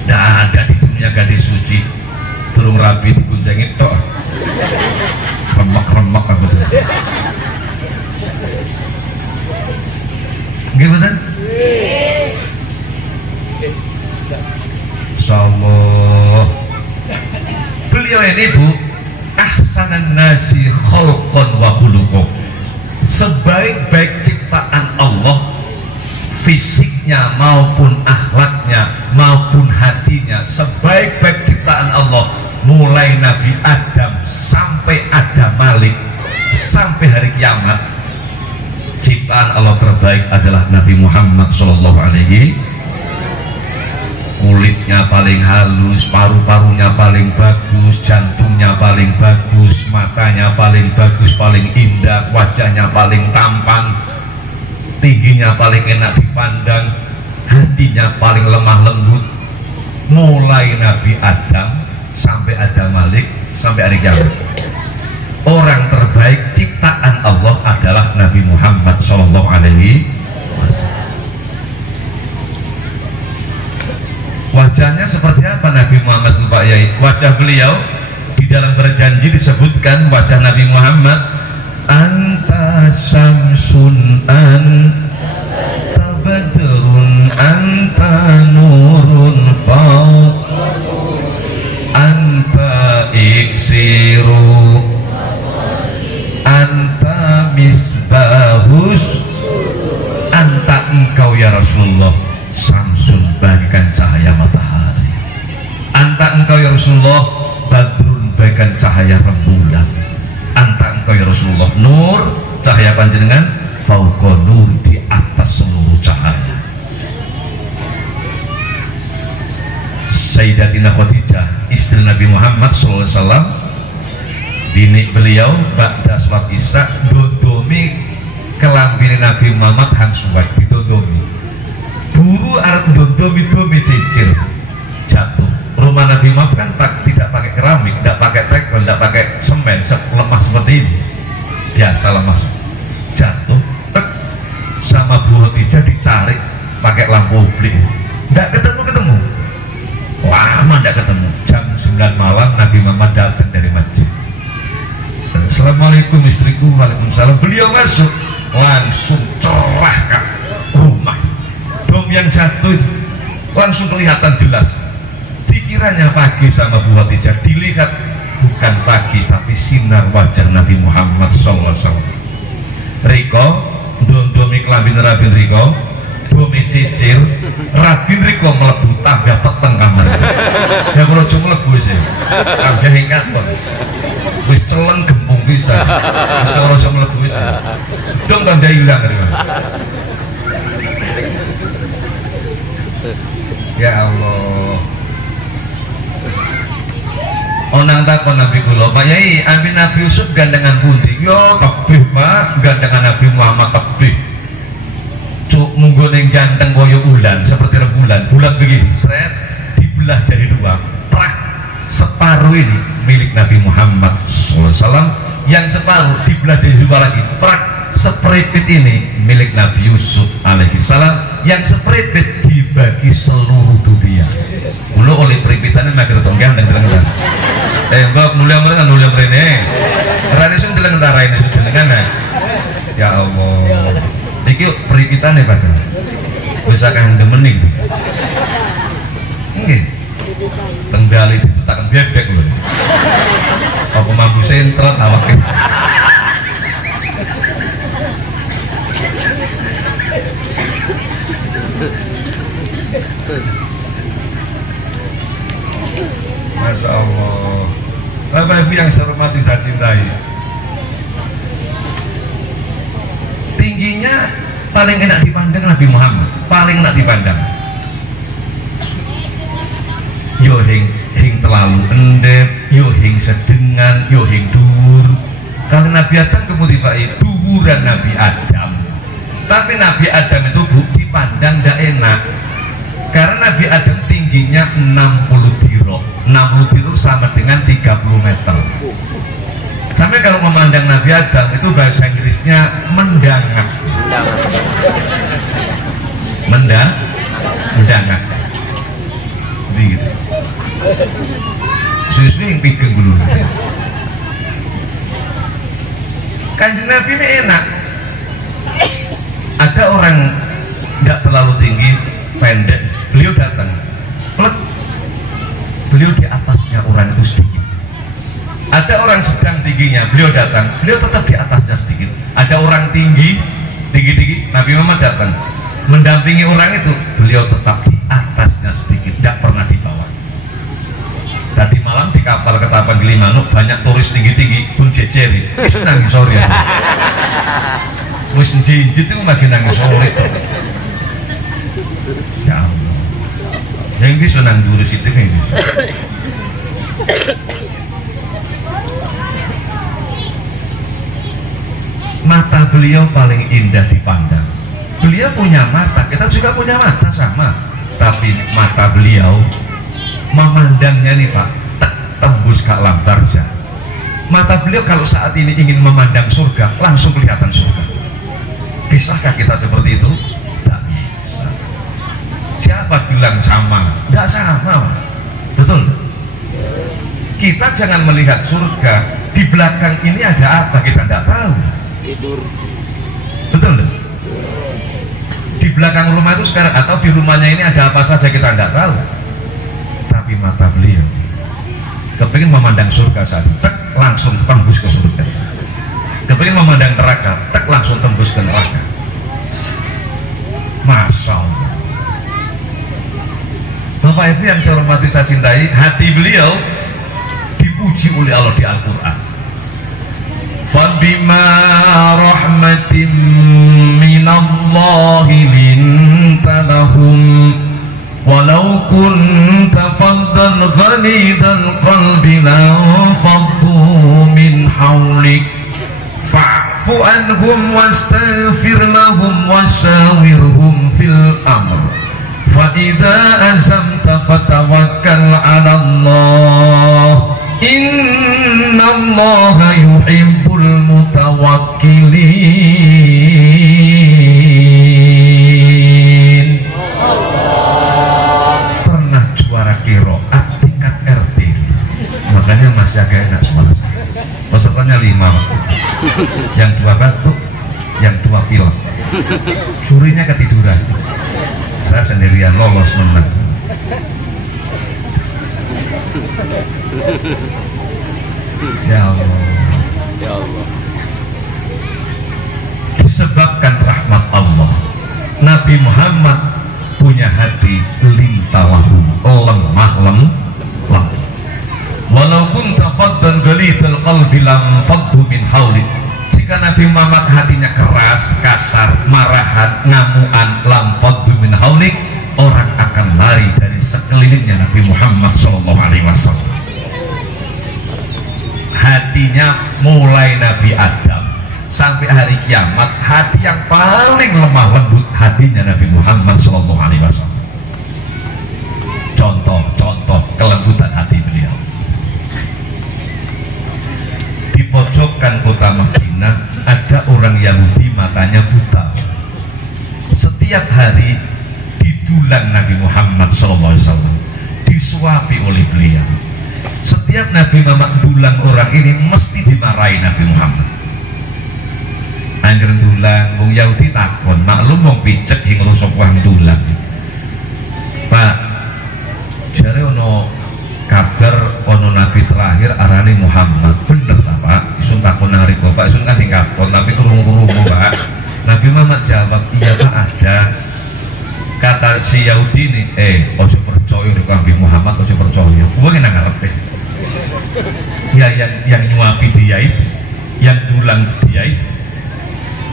Tidak ada di dunia gadis suci turun rapi dikuncengin tok, remek-remek apa tuh gimana? Insyaallah. Beliau ini Bu, ahsanan nasi khalqan wa khuluqan, sebaik-baik ciptaan Allah, fisiknya maupun akhlaknya maupun hatinya, sebaik-baik ciptaan Allah, mulai Nabi Adam sampai Adam Malik sampai hari kiamat. Ciptaan Allah terbaik adalah Nabi Muhammad SAW. Kulitnya paling halus, paru-parunya paling bagus, jantungnya paling bagus, matanya paling bagus, paling indah, wajahnya paling tampan, tingginya paling enak dipandang, hatinya paling lemah lembut. Mulai Nabi Adam sampai Adam Malik sampai hari kiamat, orang terbaik ciptaan Allah adalah Nabi Muhammad SAW. Wajahnya seperti apa Nabi Muhammad itu Pak Yai? Wajah beliau di dalam berjanji disebutkan wajah Nabi Muhammad, anta samsun anta badrun anta nurun fauq anta iksiru anta misbahus, anta engkau ya Rasulullah samsun, bagikan cahaya matahari, anta engkau ya Rasulullah badrun, bagikan cahaya rembulan, anta engkau ya Rasulullah nur, cahaya panjenengan fauqa nur, di atas seluruh cahaya. Sayyidatina Khadijah, istri Nabi Muhammad SAW, bini beliau ba'da sholat isya dodomi kelambini Nabi Muhammad hansuwak, didodomi buru arep dodomi cicil, jatuh. Rumah Nabi Muhammad kan tidak pakai keramik, tidak pakai tekel, tidak pakai semen, lemah seperti ini, biasa lemah, jatuh sama Bu Khadijah, dicari pakai lampu ublik, tidak ketemu, lama tidak ketemu. Jam 9 malam Nabi Muhammad datang dari masjid. Assalamualaikum istriku. Waalaikumsalam. Beliau masuk, langsung cerahkan rumah. Dom yang jatuh itu langsung kelihatan jelas. Dikiranya pagi sama Bu Khadijah, dilihat bukan pagi tapi sinar wajah Nabi Muhammad SAW. Riko domi kelambin Rabin Riko, domi cicir Rabin Riko melebu tangga peteng kamar. Ya kalau cuma melebu sih, tangga hingkat kok. Wis celeng gempung bisa, wis kalau cuma melebu sih. Dong tanda hilang dari mana? Ya Allah. Onang takon Nabi kula, Pak Yai, amin Nabi Yusuf gandengan pundi? Yo tebih Pak, gandengan Nabi Muhammad tebih. Cuk munggo ning ganteng koyo ulan, seperti rembulan, bulat begini, seret dibelah jadi dua. Prak, separuh ini milik Nabi Muhammad SAW, yang separuh dibelah jadi dua lagi. Prak, seperipit ini milik Nabi Yusuf alaihissalam, yang seperipit di dibagi seluruh dunia. Mulu oleh peripitannya mager tonggang dan telengan. Mbak mulia kan mulia mrene. Rane sing telengan taraine jenengan. Ya Allah. Iki peripitane padha. Wis akeh demening. Nggih. Tenggali ditutaken bebek lho. Apa mampu sentret awake. Masya Allah. Bapak Ibu yang saya hormati, saya cintai, tingginya paling enak dipandang Nabi Muhammad, paling enak dipandang. Yo hing terlalu endep, yo hing sedengan, yo hing dhuwur. Kalau Nabi Adam kemudian dhuwuran Nabi Adam. Tapi Nabi Adam itu dipandang tidak enak. Karena Nabi Adam tingginya 60 dirok. 60 dirok sama dengan 30 meter. Sampai kalau memandang Nabi Adam itu bahasa Inggrisnya mendangat. Mendangat. Begitu. Susu yang pigeng dulu. Kanjeng Nabi ini enak. Ada orang tidak terlalu tinggi, pendek, beliau datang, plek, beliau di atasnya orang itu sedikit. Ada orang sedang tingginya, beliau datang, beliau tetap di atasnya sedikit. Ada orang tinggi, Nabi Muhammad datang, mendampingi orang itu, beliau tetap di atasnya sedikit, tidak pernah di bawah. Tadi malam di kapal ke Tapan Gilimanuk banyak turis tinggi-tinggi pun jejeri, nangis sore. Wis njinjit itu makin nangis sore. Ya Allah. Yang bisa nang turis itu yang bisa. Mata beliau paling indah dipandang. Beliau punya mata, kita juga punya mata sama. Tapi mata beliau memandangnya nih Pak, tembus ke alam barzah. Mata beliau kalau saat ini ingin memandang surga, langsung kelihatan surga. Bisakah kita seperti itu? Tidak bisa. Siapa bilang sama? Tidak sama. Betul? Kita jangan melihat surga, di belakang ini ada apa, kita tidak tahu. Tidur. Betul? Di belakang rumah itu sekarang, atau di rumahnya ini ada apa saja, kita tidak tahu. Tapi mata beliau kepingin memandang surga saat itu, langsung tembus ke surga. Kepingin memandang neraka, langsung tembus ke neraka. Masya Allah. Bapak Ibu yang saya hormati, saya cintai, hati beliau dipuji oleh Allah di Al-Quran. فَبِمَا رَحْمَةٍ مِّنَ اللَّهِ لِنْتَ لَهُمْ وَلَوْ كُنْتَ فَظًّا غَلِيظَ الْقَلْبِ لَانفَضُّوا مِنْ حَوْلِكَ فَاعْفُ عَنْهُمْ وَاسْتَغْفِرْ لَهُمْ وَشَاوِرْهُمْ فِي الْأَمْرِ فَإِذَا عَزَمْتَ فَتَوَكَّلْ عَلَى اللَّهِ إِنَّ اللَّهَ يُحِبُّ الْمُتَوَكِّلِينَ. Pernah juara kiroat tingkat RT, makanya masih agak enak suara saya. Pesertanya 5, yang 2 batuk, yang 2 pilek, jurinya ketiduran, saya sendirian lolos menang. Ya Allah. Ya Allah. Disebabkan rahmat Allah, Nabi Muhammad punya hati lintawahum, lemah lemah. Walaupun tafaddan ghalidul qalbi lam faddu min haulik. Jika Nabi Muhammad hatinya keras, kasar, marahan, ngamuan, lam faddu min haulik, orang akan lari dari sekelilingnya Nabi Muhammad SAW. Hatinya mulai Nabi Adam sampai hari kiamat, hati yang paling lemah lembut hatinya Nabi Muhammad SAW. Contoh kelembutan hati beliau. Di pojokan kota Madinah ada orang Yahudi matanya buta. Setiap hari di dulang Nabi Muhammad SAW, disuapi oleh beliau. Setiap Nabi Muhammad dulang orang ini mesti dimarahi Nabi Muhammad. Angger dulang wong Yahudi takon, maklum wong picek sing ngrusuk wong dulang. Pak, jare ono kabar ono nabi terakhir arane Muhammad, bener ta Pak? Isun takon nang riko Pak, isun kan katon tapi krungu-krungu Pak. Nabi Muhammad jawab, iya Pak ada. Kata si Yahudi ini, ojo percaya nek Nabi Muhammad, ojo percaya. Kuwi nang ngarepe. Ya yang nyuapi dia itu, yang dulang dia itu.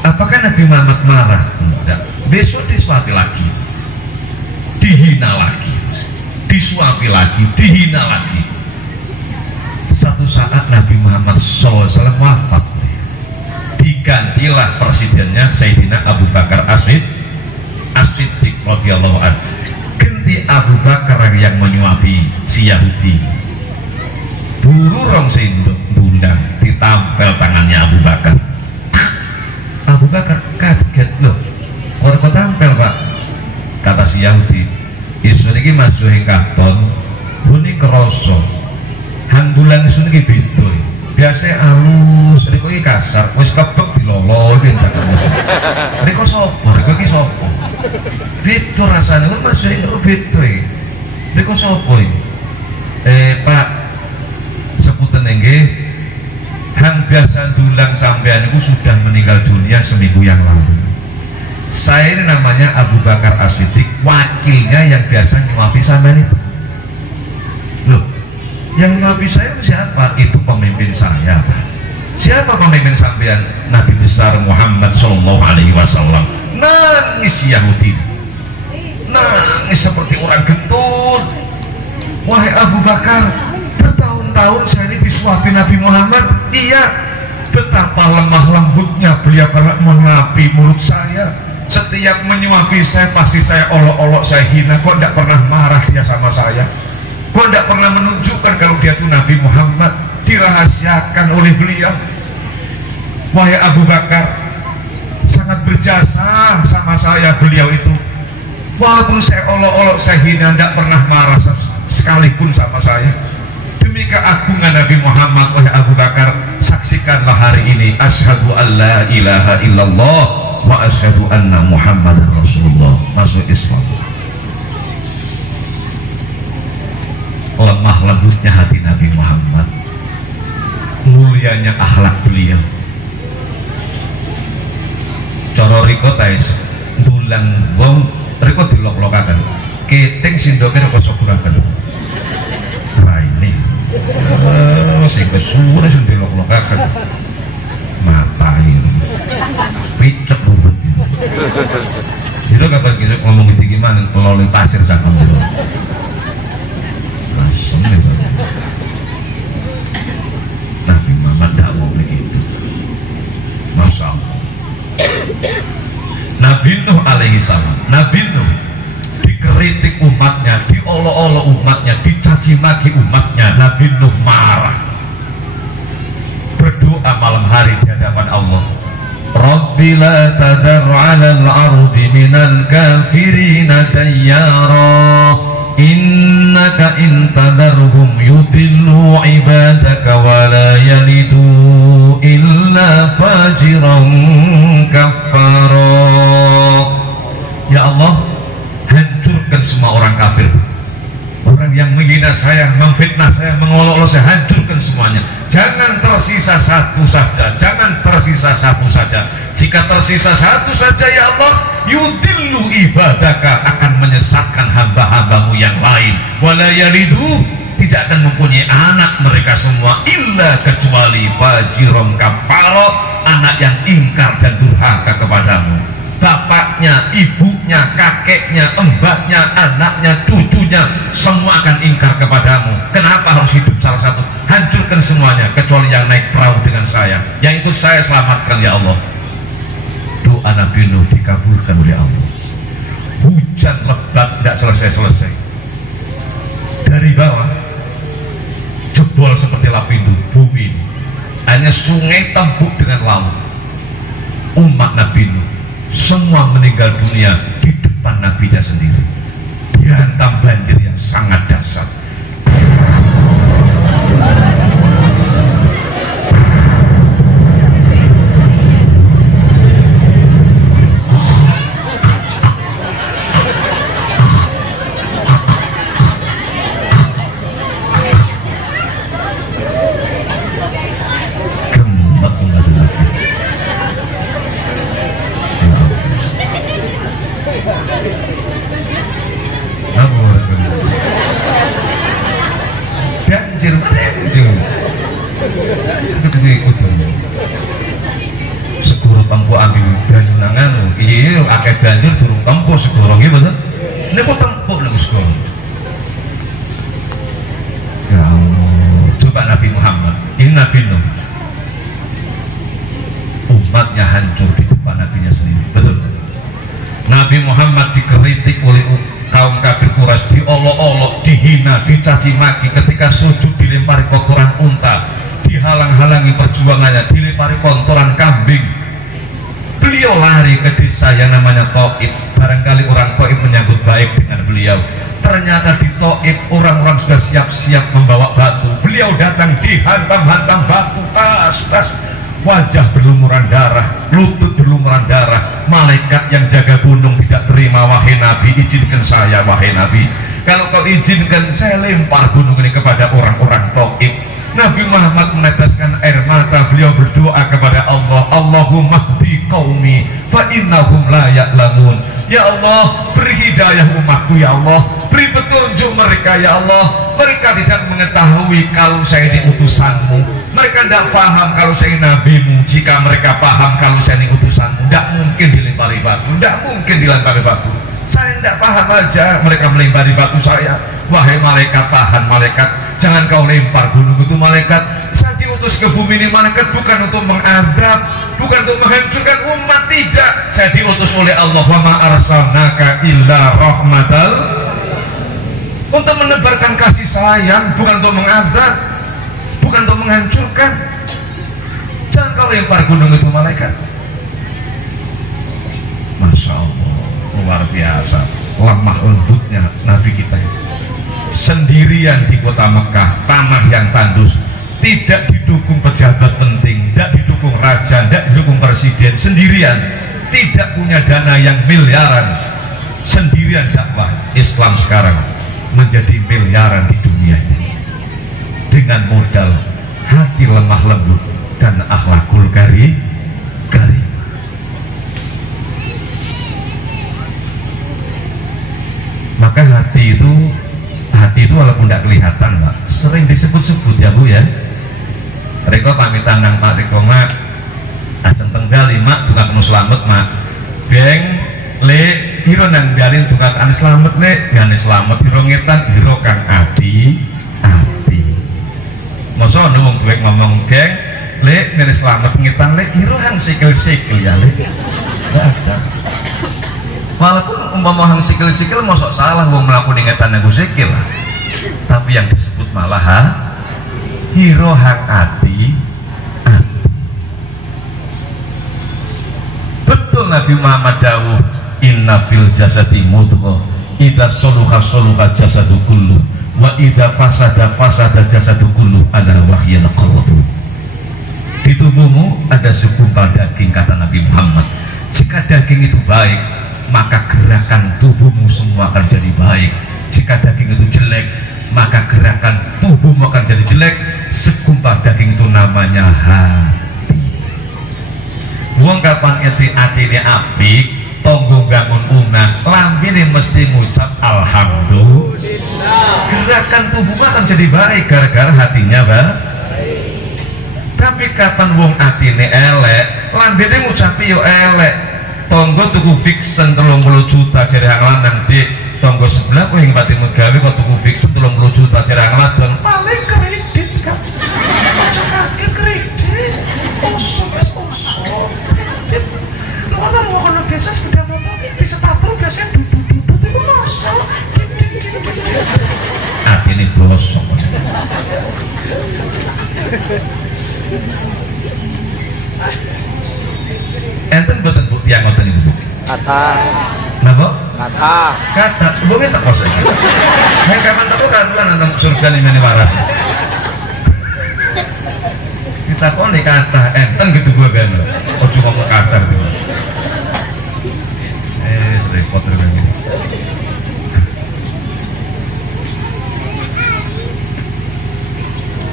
Apakah Nabi Muhammad marah? Enggak. Besok disuapi lagi, dihina lagi, disuapi lagi, dihina lagi. Satu saat Nabi Muhammad SAW wafat, digantilah presidennya Sayyidina Abu Bakar As-Siddiq radhiyallahu anhu. Ganti Abu Bakar yang menyuapi si Yahudi. Burung sinduk bundang ditampel tangannya Abu Bakar. Abu Bakar kaget, loh kok tampel Pak? Kata si Yahudi, isu ini masuk yang katon ini kerosok handulan isu ini beda biasanya halus, ini kok kasar wis kebek dilolo ini kok sopo, ini sopo beda rasanya, kok masuk yang beda ini kok sopo ini Pak sebutan ini hang biasa dulang sampean itu sudah meninggal dunia seminggu yang lalu. Saya ini namanya Abu Bakar As-Siddiq, wakilnya yang biasa nyuapi sampean itu. Loh, yang nyuapi saya siapa? Itu pemimpin saya Pak. Siapa pemimpin sampean? Nabi besar Muhammad SAW. Nangis Yahudi, nangis seperti orang gentut. Wahai Abu Bakar, bertahun-tahun saya ini disuapi Nabi Muhammad. Iya, betapa lemah lembutnya beliau mengapi mulut saya. Setiap menyuapi saya pasti saya olok-olok, saya hina. Kok tidak pernah marah dia sama saya? Kok tidak pernah menunjukkan kalau dia itu Nabi Muhammad? Dirahasiakan oleh beliau. Wahai Abu Bakar, sangat berjasa sama saya beliau itu. Walaupun saya olok-olok, saya hina, tidak pernah marah sekalipun sama saya. Demi keagungan Nabi Muhammad, oleh Abu Bakar, saksikanlah hari ini asyhadu an la ilaha illallah wa asyhadu anna Muhammadar Rasulullah. Masuk Islam. Lemah lembutnya hati Nabi Muhammad, mulianya akhlak beliau. Cara riko tais dulang wong riko dilok-lokaken keting sindoke riko saburaken raine sing kesure sing dilok-lokaken matai picek rubet itu kapan kisah ngomong itu gimana melalui pasir sakam itu langsung nih Nabi Muhammad tidak mau begitu. Masya Allah. Nabi Nuh alaihi salam, Nabi Nuh dikritik umatnya, diolok-olok umatnya, dicaci maki umatnya. Nabi Nuh marah, berdoa malam hari di hadapan Allah, Rabbi la tadar 'alal ardi minal kafirina dayyara innaka in tadarhum yudillu ibadaka wa la yalidu illa fajiran kafara. Ya Allah, hancurkan semua orang kafir, orang yang menghina saya, memfitnah saya, mengolok-olok saya, hancurkan semuanya. Jangan tersisa satu saja, jangan tersisa satu saja. Jika tersisa satu saja ya Allah, yudillu ibadaka, akan menyesatkan hamba-hambamu yang lain. Wala yalidu, tidak akan mempunyai anak mereka semua illa kecuali fajirom kafaro, anak yang ingkar dan durhaka kepadamu. Bapaknya, ibunya, kakeknya, mbaknya, anaknya, cucunya, semua akan ingkar kepadamu. Kenapa harus hidup salah satu? Hancurkan semuanya kecuali yang naik perahu dengan saya, yang ikut saya selamatkan ya Allah. Doa Nabi Nuh dikabulkan oleh Allah. Hujan lebat tidak selesai-selesai. Dari bawah jebol seperti lapindo bumi. Hanya sungai tembuk dengan laut. Umat Nabi Nuh semua meninggal dunia di depan nabinya sendiri. dihantam banjir yang sangat dahsyat. Banjir segoro tempo ambil banyu nangan iya akeh banjir durung tempo segoro nggih betul niku tempo niku segoro ya Allah. Coba Nabi Muhammad ini Nabi Nuh umatnya hancur di depan nabinya sendiri betul. Nabi Muhammad dikritik oleh kaum kafir Quraisy, diolok-olok, dihina, dicaci maki ketika sujud, dilempari kotoran unta, dihalang-halangi perjuangannya, dilempari kotoran kambing. Beliau lari ke desa yang namanya Thaif. Barangkali orang Thaif menyambut baik dengan beliau. Ternyata di Thaif orang-orang sudah siap-siap membawa batu. Beliau datang dihantam-hantam batu, tas. Wajah berlumuran darah, lutut berlumuran darah. Malaikat yang jaga gunung tidak terima. Wahai Nabi, izinkan saya, wahai Nabi, kalau kau izinkan saya lempar gunung ini kepada orang-orang Thaif. Nabi Muhammad meneteskan air mata. Beliau berdoa kepada Allah, Allahumma hdi qaumi fa innahum la ya'lamun. Ya Allah, beri hidayah umatku ya Allah, beri petunjuk mereka ya Allah. Mereka tidak mengetahui kalau saya ini utusanmu. Mereka tidak paham kalau saya nabimu. Jika mereka paham kalau saya ini utusanmu, tidak mungkin dilempari batu, tidak mungkin dilempari batu. Saya tidak paham aja mereka melempari batu saya. Wahai malaikat, tahan malaikat, jangan kau lempar gunung itu malaikat. Saya diutus ke bumi ini malaikat bukan untuk mengadab, bukan untuk menghancurkan umat, tidak. Saya diutus oleh Allah, wa ma arsalnaka illa rahmatal, untuk menebarkan kasih sayang, bukan untuk mengadab, bukan untuk menghancurkan. Jangan kau lempar gunung itu malaikat. Masya Allah, luar biasa lemah lembutnya Nabi kita. Sendirian di kota Mekah, tanah yang tandus, tidak didukung pejabat penting, tidak didukung raja, tidak didukung presiden, sendirian, tidak punya dana yang miliaran, sendirian dakwah Islam sekarang menjadi miliaran di dunia ini dengan modal hati lemah lembut dan akhlakul karim. Maka hati itu walaupun tidak kelihatan Pak, sering disebut-sebut ya Bu ya. Reko pamitan nang Pak Reko mak ajeng tenggali mak tukang selamat mak beng le hiro nang galin tukang ane selamat le ngane selamat hiro ngetan hiro kang adi masa nunggu duwek ngomong geng le ngane selamat ngetan le hiro hang sikil-sikil ya le nggak ada. Walaupun umpama hang sikil-sikil mosok salah wong melakukan ingetan yang sikil, tapi yang disebut malah hiro hang ati. Betul Nabi Muhammad dawuh, inna fil jasadi mudghah idza soluha jasadu kullu wa idza fasada jasadu kullu ala wahyil qalbu. Di tubuhmu ada segumpal daging kata Nabi Muhammad. Jika daging itu baik, maka gerakan tubuhmu semua akan jadi baik. Jika daging itu jelek, maka gerakan tubuhmu akan jadi jelek. Segumpal daging itu namanya hati. Wong kapan atine apik, tonggo gangun unah, lambene mesti ngucap alhamdulillah. Gerakan tubuhmu akan jadi baik gara-gara hatinya baik. Tapi kapan wong atine elek, lambene ngucapi yo elek. Tonggo tuku fiksen 30 juta jare hang lanang dik, tonggo sebelah kowe ing pati megawe kok tuku fiksen 30 juta jare hang ladon paling kredit kan. Kaki kredit. Osok kredit. Lho kan wong ono biasa sepeda motor di sepatu biasanya duduk iku masuk. Atine bosok. Enten boten bukti yang ngoten niku. Kata. Napa? Kata sebelumnya tak kosong. Hai kapan teko karuan nang surga limane waras. Kita kone kata enten gitu gua ben. Ojo ngomong kata gitu. Repot ini.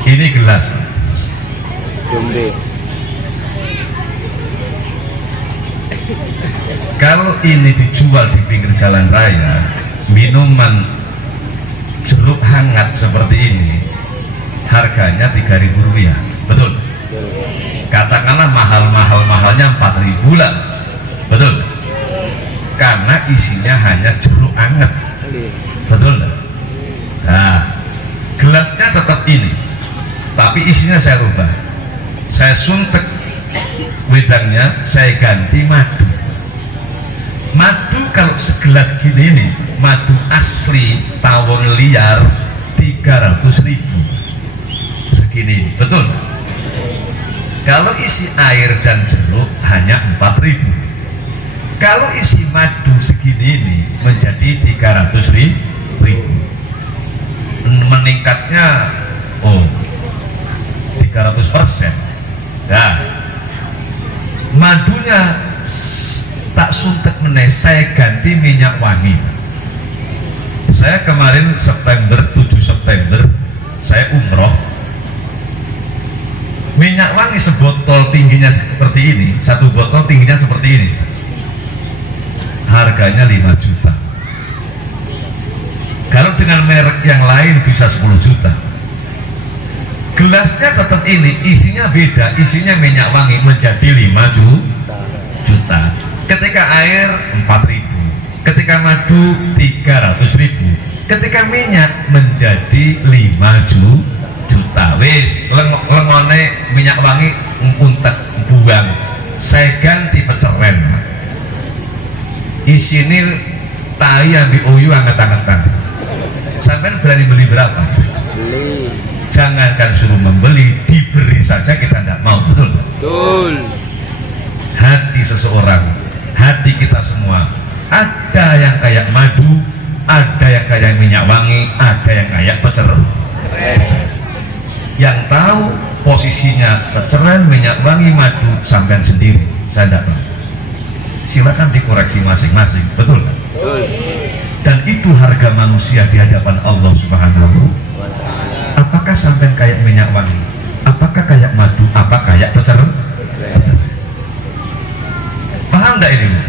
Ini gelas. Jombe. Kalau ini dijual di pinggir jalan raya, minuman jeruk hangat seperti ini harganya Rp3.000, betul? Katakanlah mahalnya 4.000 lah, betul? Karena isinya hanya jeruk hangat, betul? Nah, gelasnya tetap ini, tapi isinya saya rubah, saya suntek wedangnya, saya ganti madu. Madu kalau segelas gini ini, madu asli tawon liar 300.000 segini, betul? Kalau isi air dan jeruk hanya 4.000. Kalau isi madu segini ini menjadi 300.000, meningkatnya 300%. Nah, madunya tak suntek meneh, saya ganti minyak wangi. Saya kemarin 7 September saya umroh, minyak wangi sebotol tingginya seperti ini, satu botol tingginya seperti ini, harganya 5 juta. Kalau dengan merek yang lain bisa 10 juta. Gelasnya tetap ini, isinya beda, isinya minyak wangi menjadi 5 juta. Ketika air 4.000, ketika madu 300.000, ketika minyak menjadi 5 juta. Wis lemone minyak wangi untek buang, saya ganti peceren. Isi ini tai ambil uyu anget-angetan. Sampai berani beli berapa? Beli. Jangankan suruh membeli, diberi saja kita tidak mau, betul? Betul. Hati seseorang, hati kita semua, ada yang kayak madu, ada yang kayak minyak wangi, ada yang kayak peceren. Yang tahu posisinya peceren, minyak wangi, madu sampean sendiri, saya tidak tahu. Silakan dikoreksi masing-masing, betul? Betul. Dan itu harga manusia di hadapan Allah Subhanahu. Apakah sampean kayak minyak wangi? Apakah kayak madu? Apa kayak peceren? Paham tidak ini?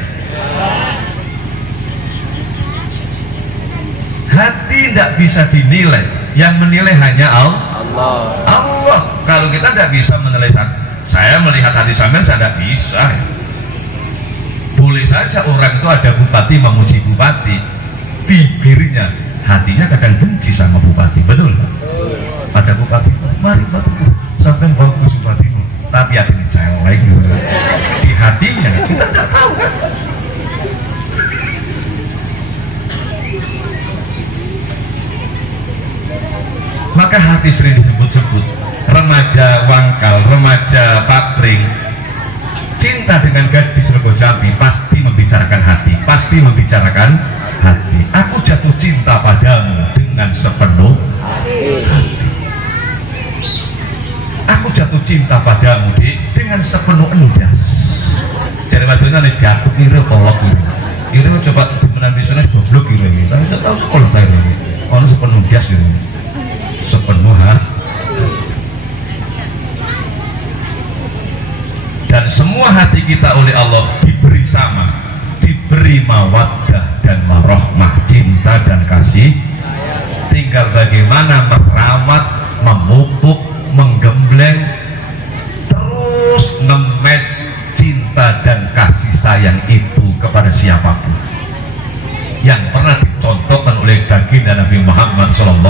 Hati tidak bisa dinilai, yang menilai hanya Allah. Kalau kita tidak bisa menilai, saya melihat hati sampean, saya tidak bisa. Boleh saja orang itu ada bupati memuji bupati, bibirnya, hatinya kadang benci sama bupati, betul? Ada bupati, mari bupati, sampean bagus bupatimu, tapi hatinya celeng di hatinya, kita tidak tahu kan? Maka hati sering disebut-sebut remaja wangkal, remaja papring. Cinta dengan gadis Rego Jambi pasti membicarakan hati, pasti membicarakan hati. Aku jatuh cinta padamu dengan sepenuh hati. Aku jatuh cinta padamu dengan sepenuh endas. Jadi maksudnya nih jatuh kira kolok kira coba temenan di sana goblok kira ini, tapi tidak tahu sekolah kira ini. Kalau sepenuh endas gitu, sepenuh hati. Dan semua hati kita oleh Allah diberi sama, diberi mawaddah dan warahmah, cinta dan kasih. Tinggal bagaimana merawat, memupuk, menggembleng, terus ngemes cinta dan kasih sayang itu kepada siapapun yang pernah dicontohkan oleh baginda Nabi Muhammad SAW.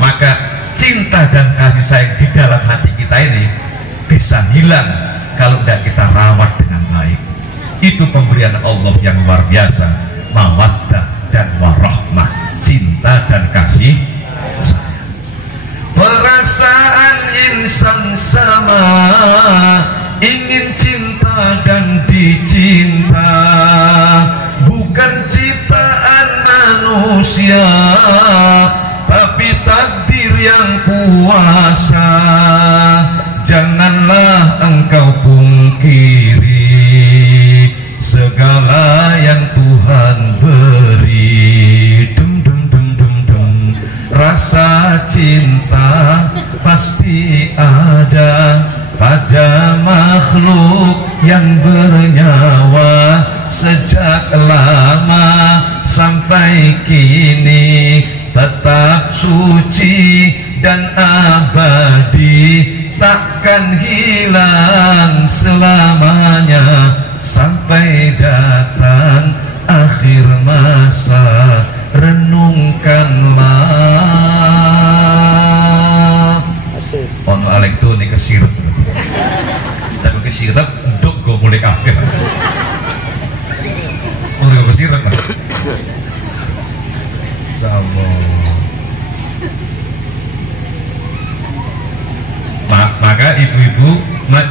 Maka cinta dan kasih sayang di dalam hati kita ini bisa hilang kalau tidak kita rawat dengan baik. Itu pemberian Allah yang luar biasa, mawaddah dan warahmah, cinta dan kasih sayang. Perasaan insan sama, ingin cinta dan dicinta, bukan ciptaan manusia, tapi takdir yang kuasa. Janganlah engkau pungkiri segala yang Tuhan beri. Dum dum dum dum dum. Rasa cinta pasti ada pada makhluk yang bernyawa sejak lama sampai kini, tetap suci dan abadi, takkan hilang selamanya sampai datang akhir masa. Renungkanlah. Ono alek tuh nih kesirep, tapi kesirep dok gue mulai kafir. Mulai kesirep kan? Insyaallah. Maka ibu-ibu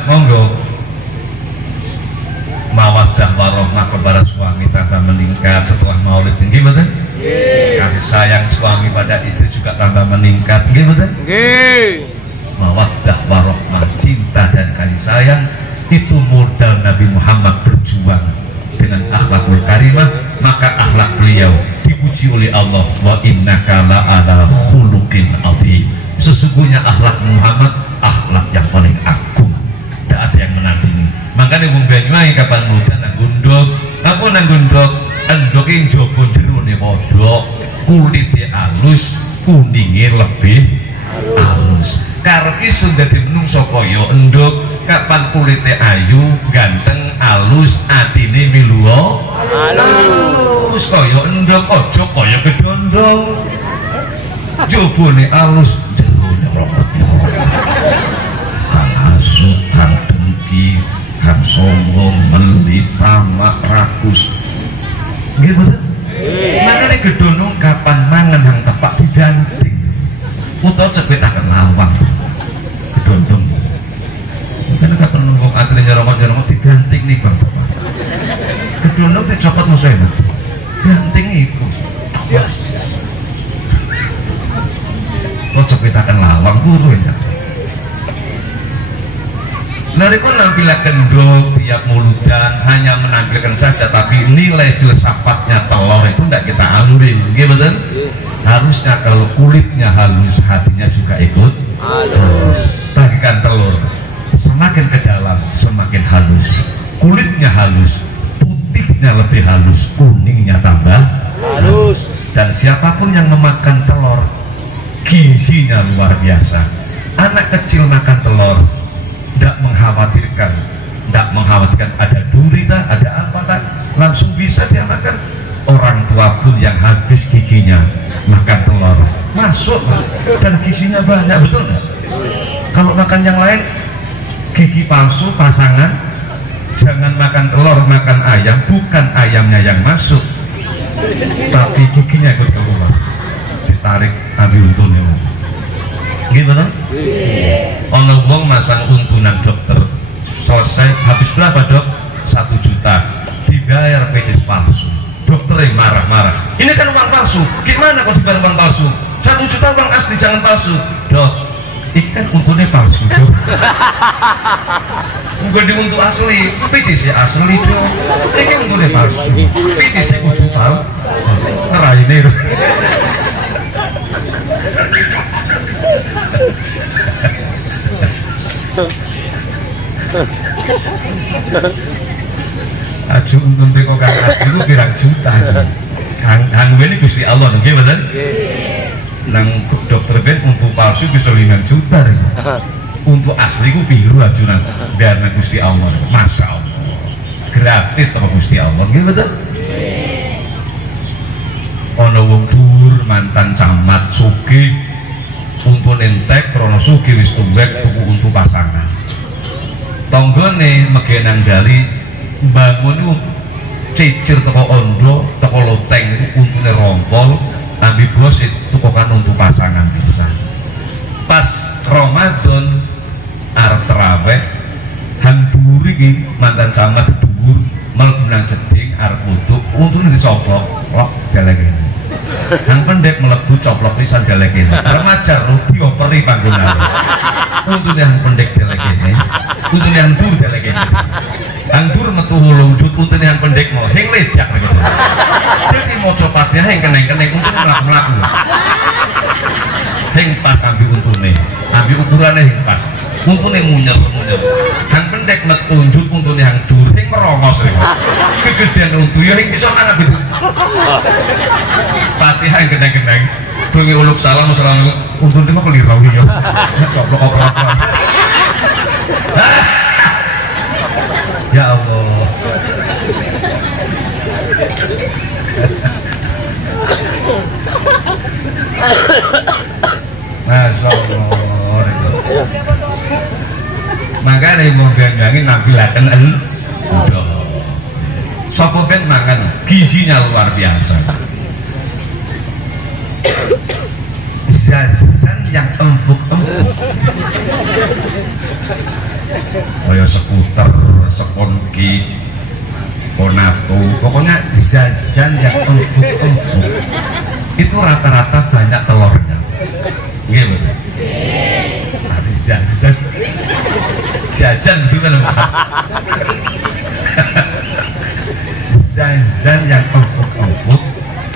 monggo mawaddah warahmah kepada suami tambah meningkat setelah maulid, nggih mboten? Kasih sayang suami pada istri juga tambah meningkat, nggih mboten? Nggih. Mawaddah warahmah, cinta dan kasih sayang itu modal Nabi Muhammad berjuang dengan akhlakul karimah, maka akhlak beliau dipuji oleh Allah, wa innaka la'ala khuluqin adzim. Sesungguhnya akhlak Muhammad akhlak yang paling agung, tidak ada yang menandingi. Makanya wong Banyuwangi kapan muda nang gundok, apa nang gundok, endoke njaba jerone padha, kulite alus, kuninge lebih alus. Karep iso dadi menungso kaya endok, kapan kulite ayu, ganteng, alus, atine milu alus kaya endok, aja kaya gedondong. Jabone alus, jerone romot. Hasut, kang dengki, kang sombong, meli, tamak, rakus. Nggih mboten? Makane gedondong kapan mangan hang tepak dibanting. Utawa cepetaken lawang. Gedondong. Makane kapan nunggu atine nyeromot-nyeromot dibanting nih Bang Bapak. Gedondong dicopot musuh enak. Banting iku. Yes. Kok cepetaken lawang guru ya. Nariku nampilkan dong tiap muludan hanya menampilkan saja, tapi nilai filsafatnya telur itu tidak kita ambil, gitu kan? Harusnya kalau kulitnya halus, hatinya juga ikut halus. Bagikan telur, semakin ke dalam semakin halus. Kulitnya halus, putihnya lebih halus, kuningnya tambah halus. Dan siapapun yang memakan telur, gizinya luar biasa. Anak kecil makan telur, tidak mengkhawatirkan ada duri tak, ada apa tak, langsung bisa dia makan. Orang tua pun yang habis giginya makan telur masuk dan gizinya banyak, betul nggak? Kalau makan yang lain gigi palsu pasangan, jangan makan telur, makan ayam, bukan ayamnya yang masuk tapi giginya ikut keluar, ditarik ambil untungnya. Gitu kan? Ono wong masang untunan dokter, selesai habis berapa dok? 1 juta, dibayar PJS palsu. Dokternya marah-marah, ini kan uang palsu, gimana kok dibayar uang palsu? 1 juta uang asli, jangan palsu. Dok, ini kan untungnya palsu dok. Gue di untuk asli, PJS asli dok, ini kan untungnya palsu, PJS untuk palsu. Ngerai ini dok. Aju untung kok kang asli ku pirang juta aja. Kang ini Gusti Allah nggih mboten? Nggih. Nang dokter ben untuk palsu bisa 5 juta. Untuk asli ku piro ajunan biar nang Gusti Allah. Masya Allah. Gratis sama Gusti Allah nggih mboten? Nggih. Ana wong dhuwur mantan camat sugih, untuk entek krono sugih wis tuwek tuku untuk pasangan. Tonggone megenang dali bangun itu cicir toko ondo, toko loteng itu untune rompol, ambil bos itu kan untuk pasangan bisa. Pas Ramadan arep terawih, hang dhuwur iki mantan camat dhuwur mlebu nang jeding arep wudu, untune coplok lok deleke yang pendek melebu coplok pisan deleke remaja rudi operi panggungan untuk yang pendek deleke untuk yang dur deleke yang dur metu wulung jut untuk yang pendek mau heng ledak gitu jadi mau copatnya heng keneng untuk melaku heng pas ambil untune ambil ukurannya heng pas untune munyel yang pendek metunjuk untuk yang dur heng merongos kegedean untuk ya heng bisa mana gitu patihan yang keneng bengi uluk salam untune mah kelirau ya coplok operator ya Allah Masya Allah makanya mau gandangin nampilakan udah sopo ben makan gizinya luar biasa zazan yang empuk-empuk kayak skuter, sekonki, konato pokoknya zazan yang empuk-empuk itu rata-rata banyak telurnya iya betul? tapi zazan jajan gitu kan zazan yang empuk-empuk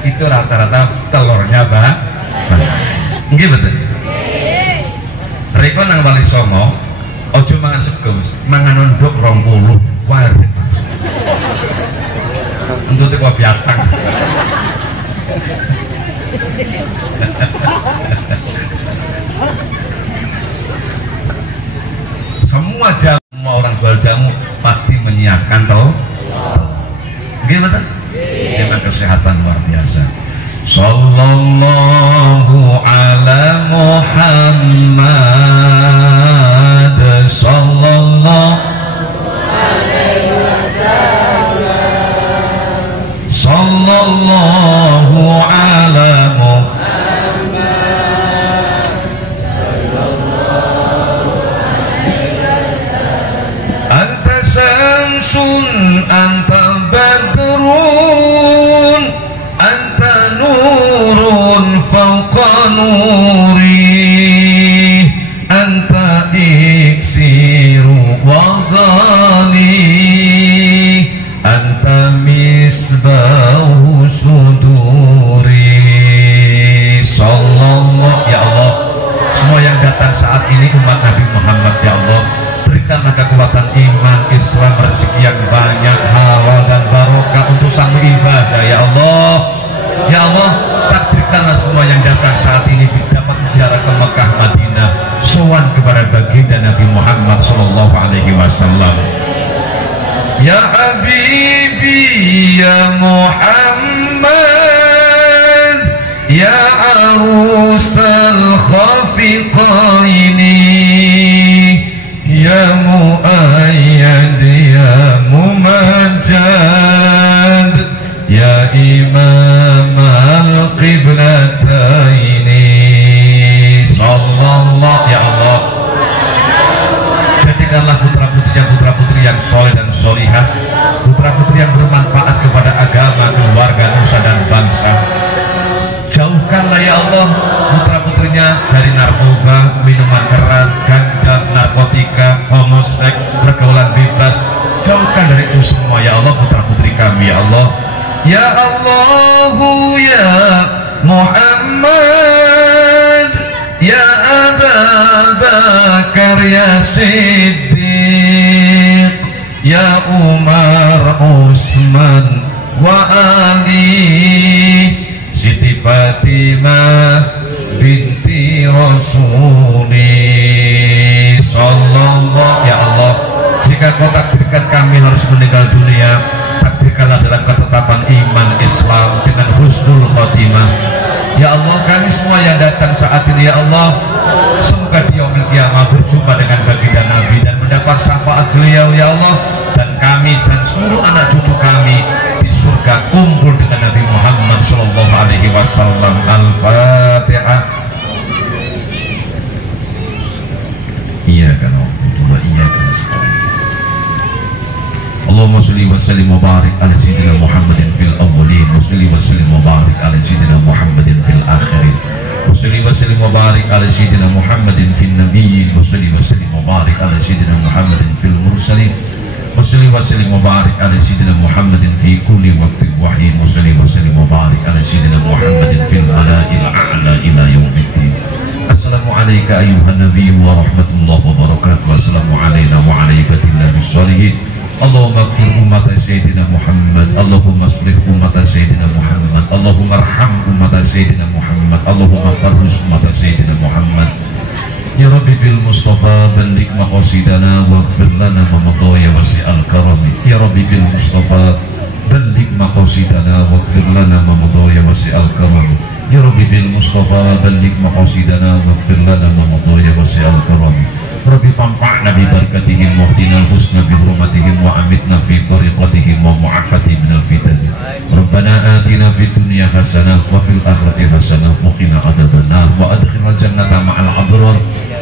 itu rata-rata telurnya banyak iya betul? Riko nang Wali Songo ojo mangan sego mangan ondok 20 warit untuk teko biatang semua jamu semua orang jual jamu pasti menyiapkan tau gimana? Dengan kesehatan luar biasa. Sallallahu ala Muhammad sallallahu alaihi wasallam sallallahu ala Muhammad sallallahu alaihi wasallam anta syamsun anta badrun anta nurun fawqa nuri anta iksiru wadhani anta misbahu suduri sallallahu ya Allah semua yang datang saat ini umat Nabi Muhammad ya Allah berikanlah kekuatan iman Islam rezeki yang banyak halal dan barokah untuk sang ibadah ya Allah ya Allah takdirkanlah semua yang datang saat ini dapat ziarah ke Mekah Madinah sowan kepada baginda Nabi Muhammad sallallahu alaihi wasallam ya Habibi ya Muhammad ya arusal khafiqaini ya muayyad ya mumajjad ya imam al-qiblataini sallallahu ya Allah jadikanlah putra-putri yang soleh dan solihah putra-putri yang bermanfaat kepada agama, keluarga, nusa dan bangsa jauhkanlah ya Allah putra-putrinya dari narkoba, minuman keras, ganja, narkotika, homoseks, pergaulan bebas jauhkan dari itu semua ya Allah putra-putri kami ya Allah ya Allahu ya Muhammad ya Aba Bakar ya Siddiq ya Umar Utsman wa Ali Siti Fatimah binti Rasuli sallallahu ya Allah jika kau takdirkan kami harus meninggal dunia takdirkanlah dalam ketetapan iman Islam dengan husnul khotimah ya Allah kami semua yang datang saat ini ya Allah semoga di yaumil qiyamah berjumpa dengan baginda Nabi dan mendapat syafaat beliau ya Allah dan kami dan seluruh anak cucu kami di surga kumpul dengan Nabi Muhammad sallallahu alaihi wasallam. Al-Fatihah. Iya kan iya kan. Allahumma salli wa sallim wa barik ala sayyidina Muhammadin fil awwalin wa salli wa sallim wa barik ala sayyidina Muhammadin fil akhirin wa salli wa sallim wa barik ala sayyidina Muhammadin fil nabiyyin wa salli wa sallim wa barik ala sayyidina Muhammadin fil mursalin wa salli wa sallim wa barik ala sayyidina Muhammadin fi kulli waqtin wa hin wa salli wa sallim wa barik ala sayyidina Muhammadin fil mala'il a'la ila yaumiddin. Assalamu alayka ayyuhan nabiyyu wa rahmatullahi wa barakatuh. Assalamu alayna wa ala ibadillahi sholihin. Allahumma ighfir ummata sayyidina Muhammad, Allahumma aslih ummata sayyidina Muhammad, Allahumma arham ummata sayyidina Muhammad, Allahumma farrus ummata sayyidina Muhammad. Ya Rabbi bil Mustafa balligh maqasidana waghfir lana ma madha ya wasi'al karami. Ya Rabbi bil Mustafa balligh maqasidana waghfir lana ma madha ya wasi'al karami. Ya Rabbi bil Mustafa balligh maqasidana waghfir lana ma madha ya wasi'al karami. Rabbi fanfa'na bi barakatihim wahdina husna bi hurmatihim wa amitna fi tariqatihim wa mu'afati minal fitan. Rabbana atina fid dunya hasanah wa fil akhirati hasanah wa qina adzabannar wa adkhilnal jannata ma'al abrar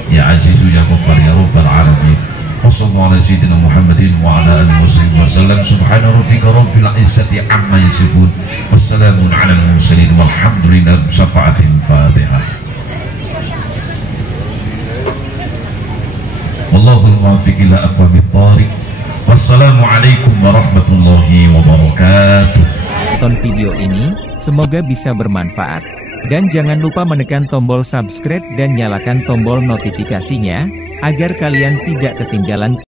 ya azizu ya ghaffar ya rabbal alamin. Wa sallallahu ala sayyidina Muhammadin wa ala alihi wa sallam. Subhana rabbika rabbil izzati amma yasifun wassalamun ala al mursalin walhamdulillahi bi syafa'atil Fatihah. Wallahul muwaffiq ila aqwamit thariq. Wassalamualaikum warahmatullahi wabarakatuh. Tonton video ini, semoga bisa bermanfaat. Dan jangan lupa menekan tombol subscribe dan nyalakan tombol notifikasinya, agar kalian tidak ketinggalan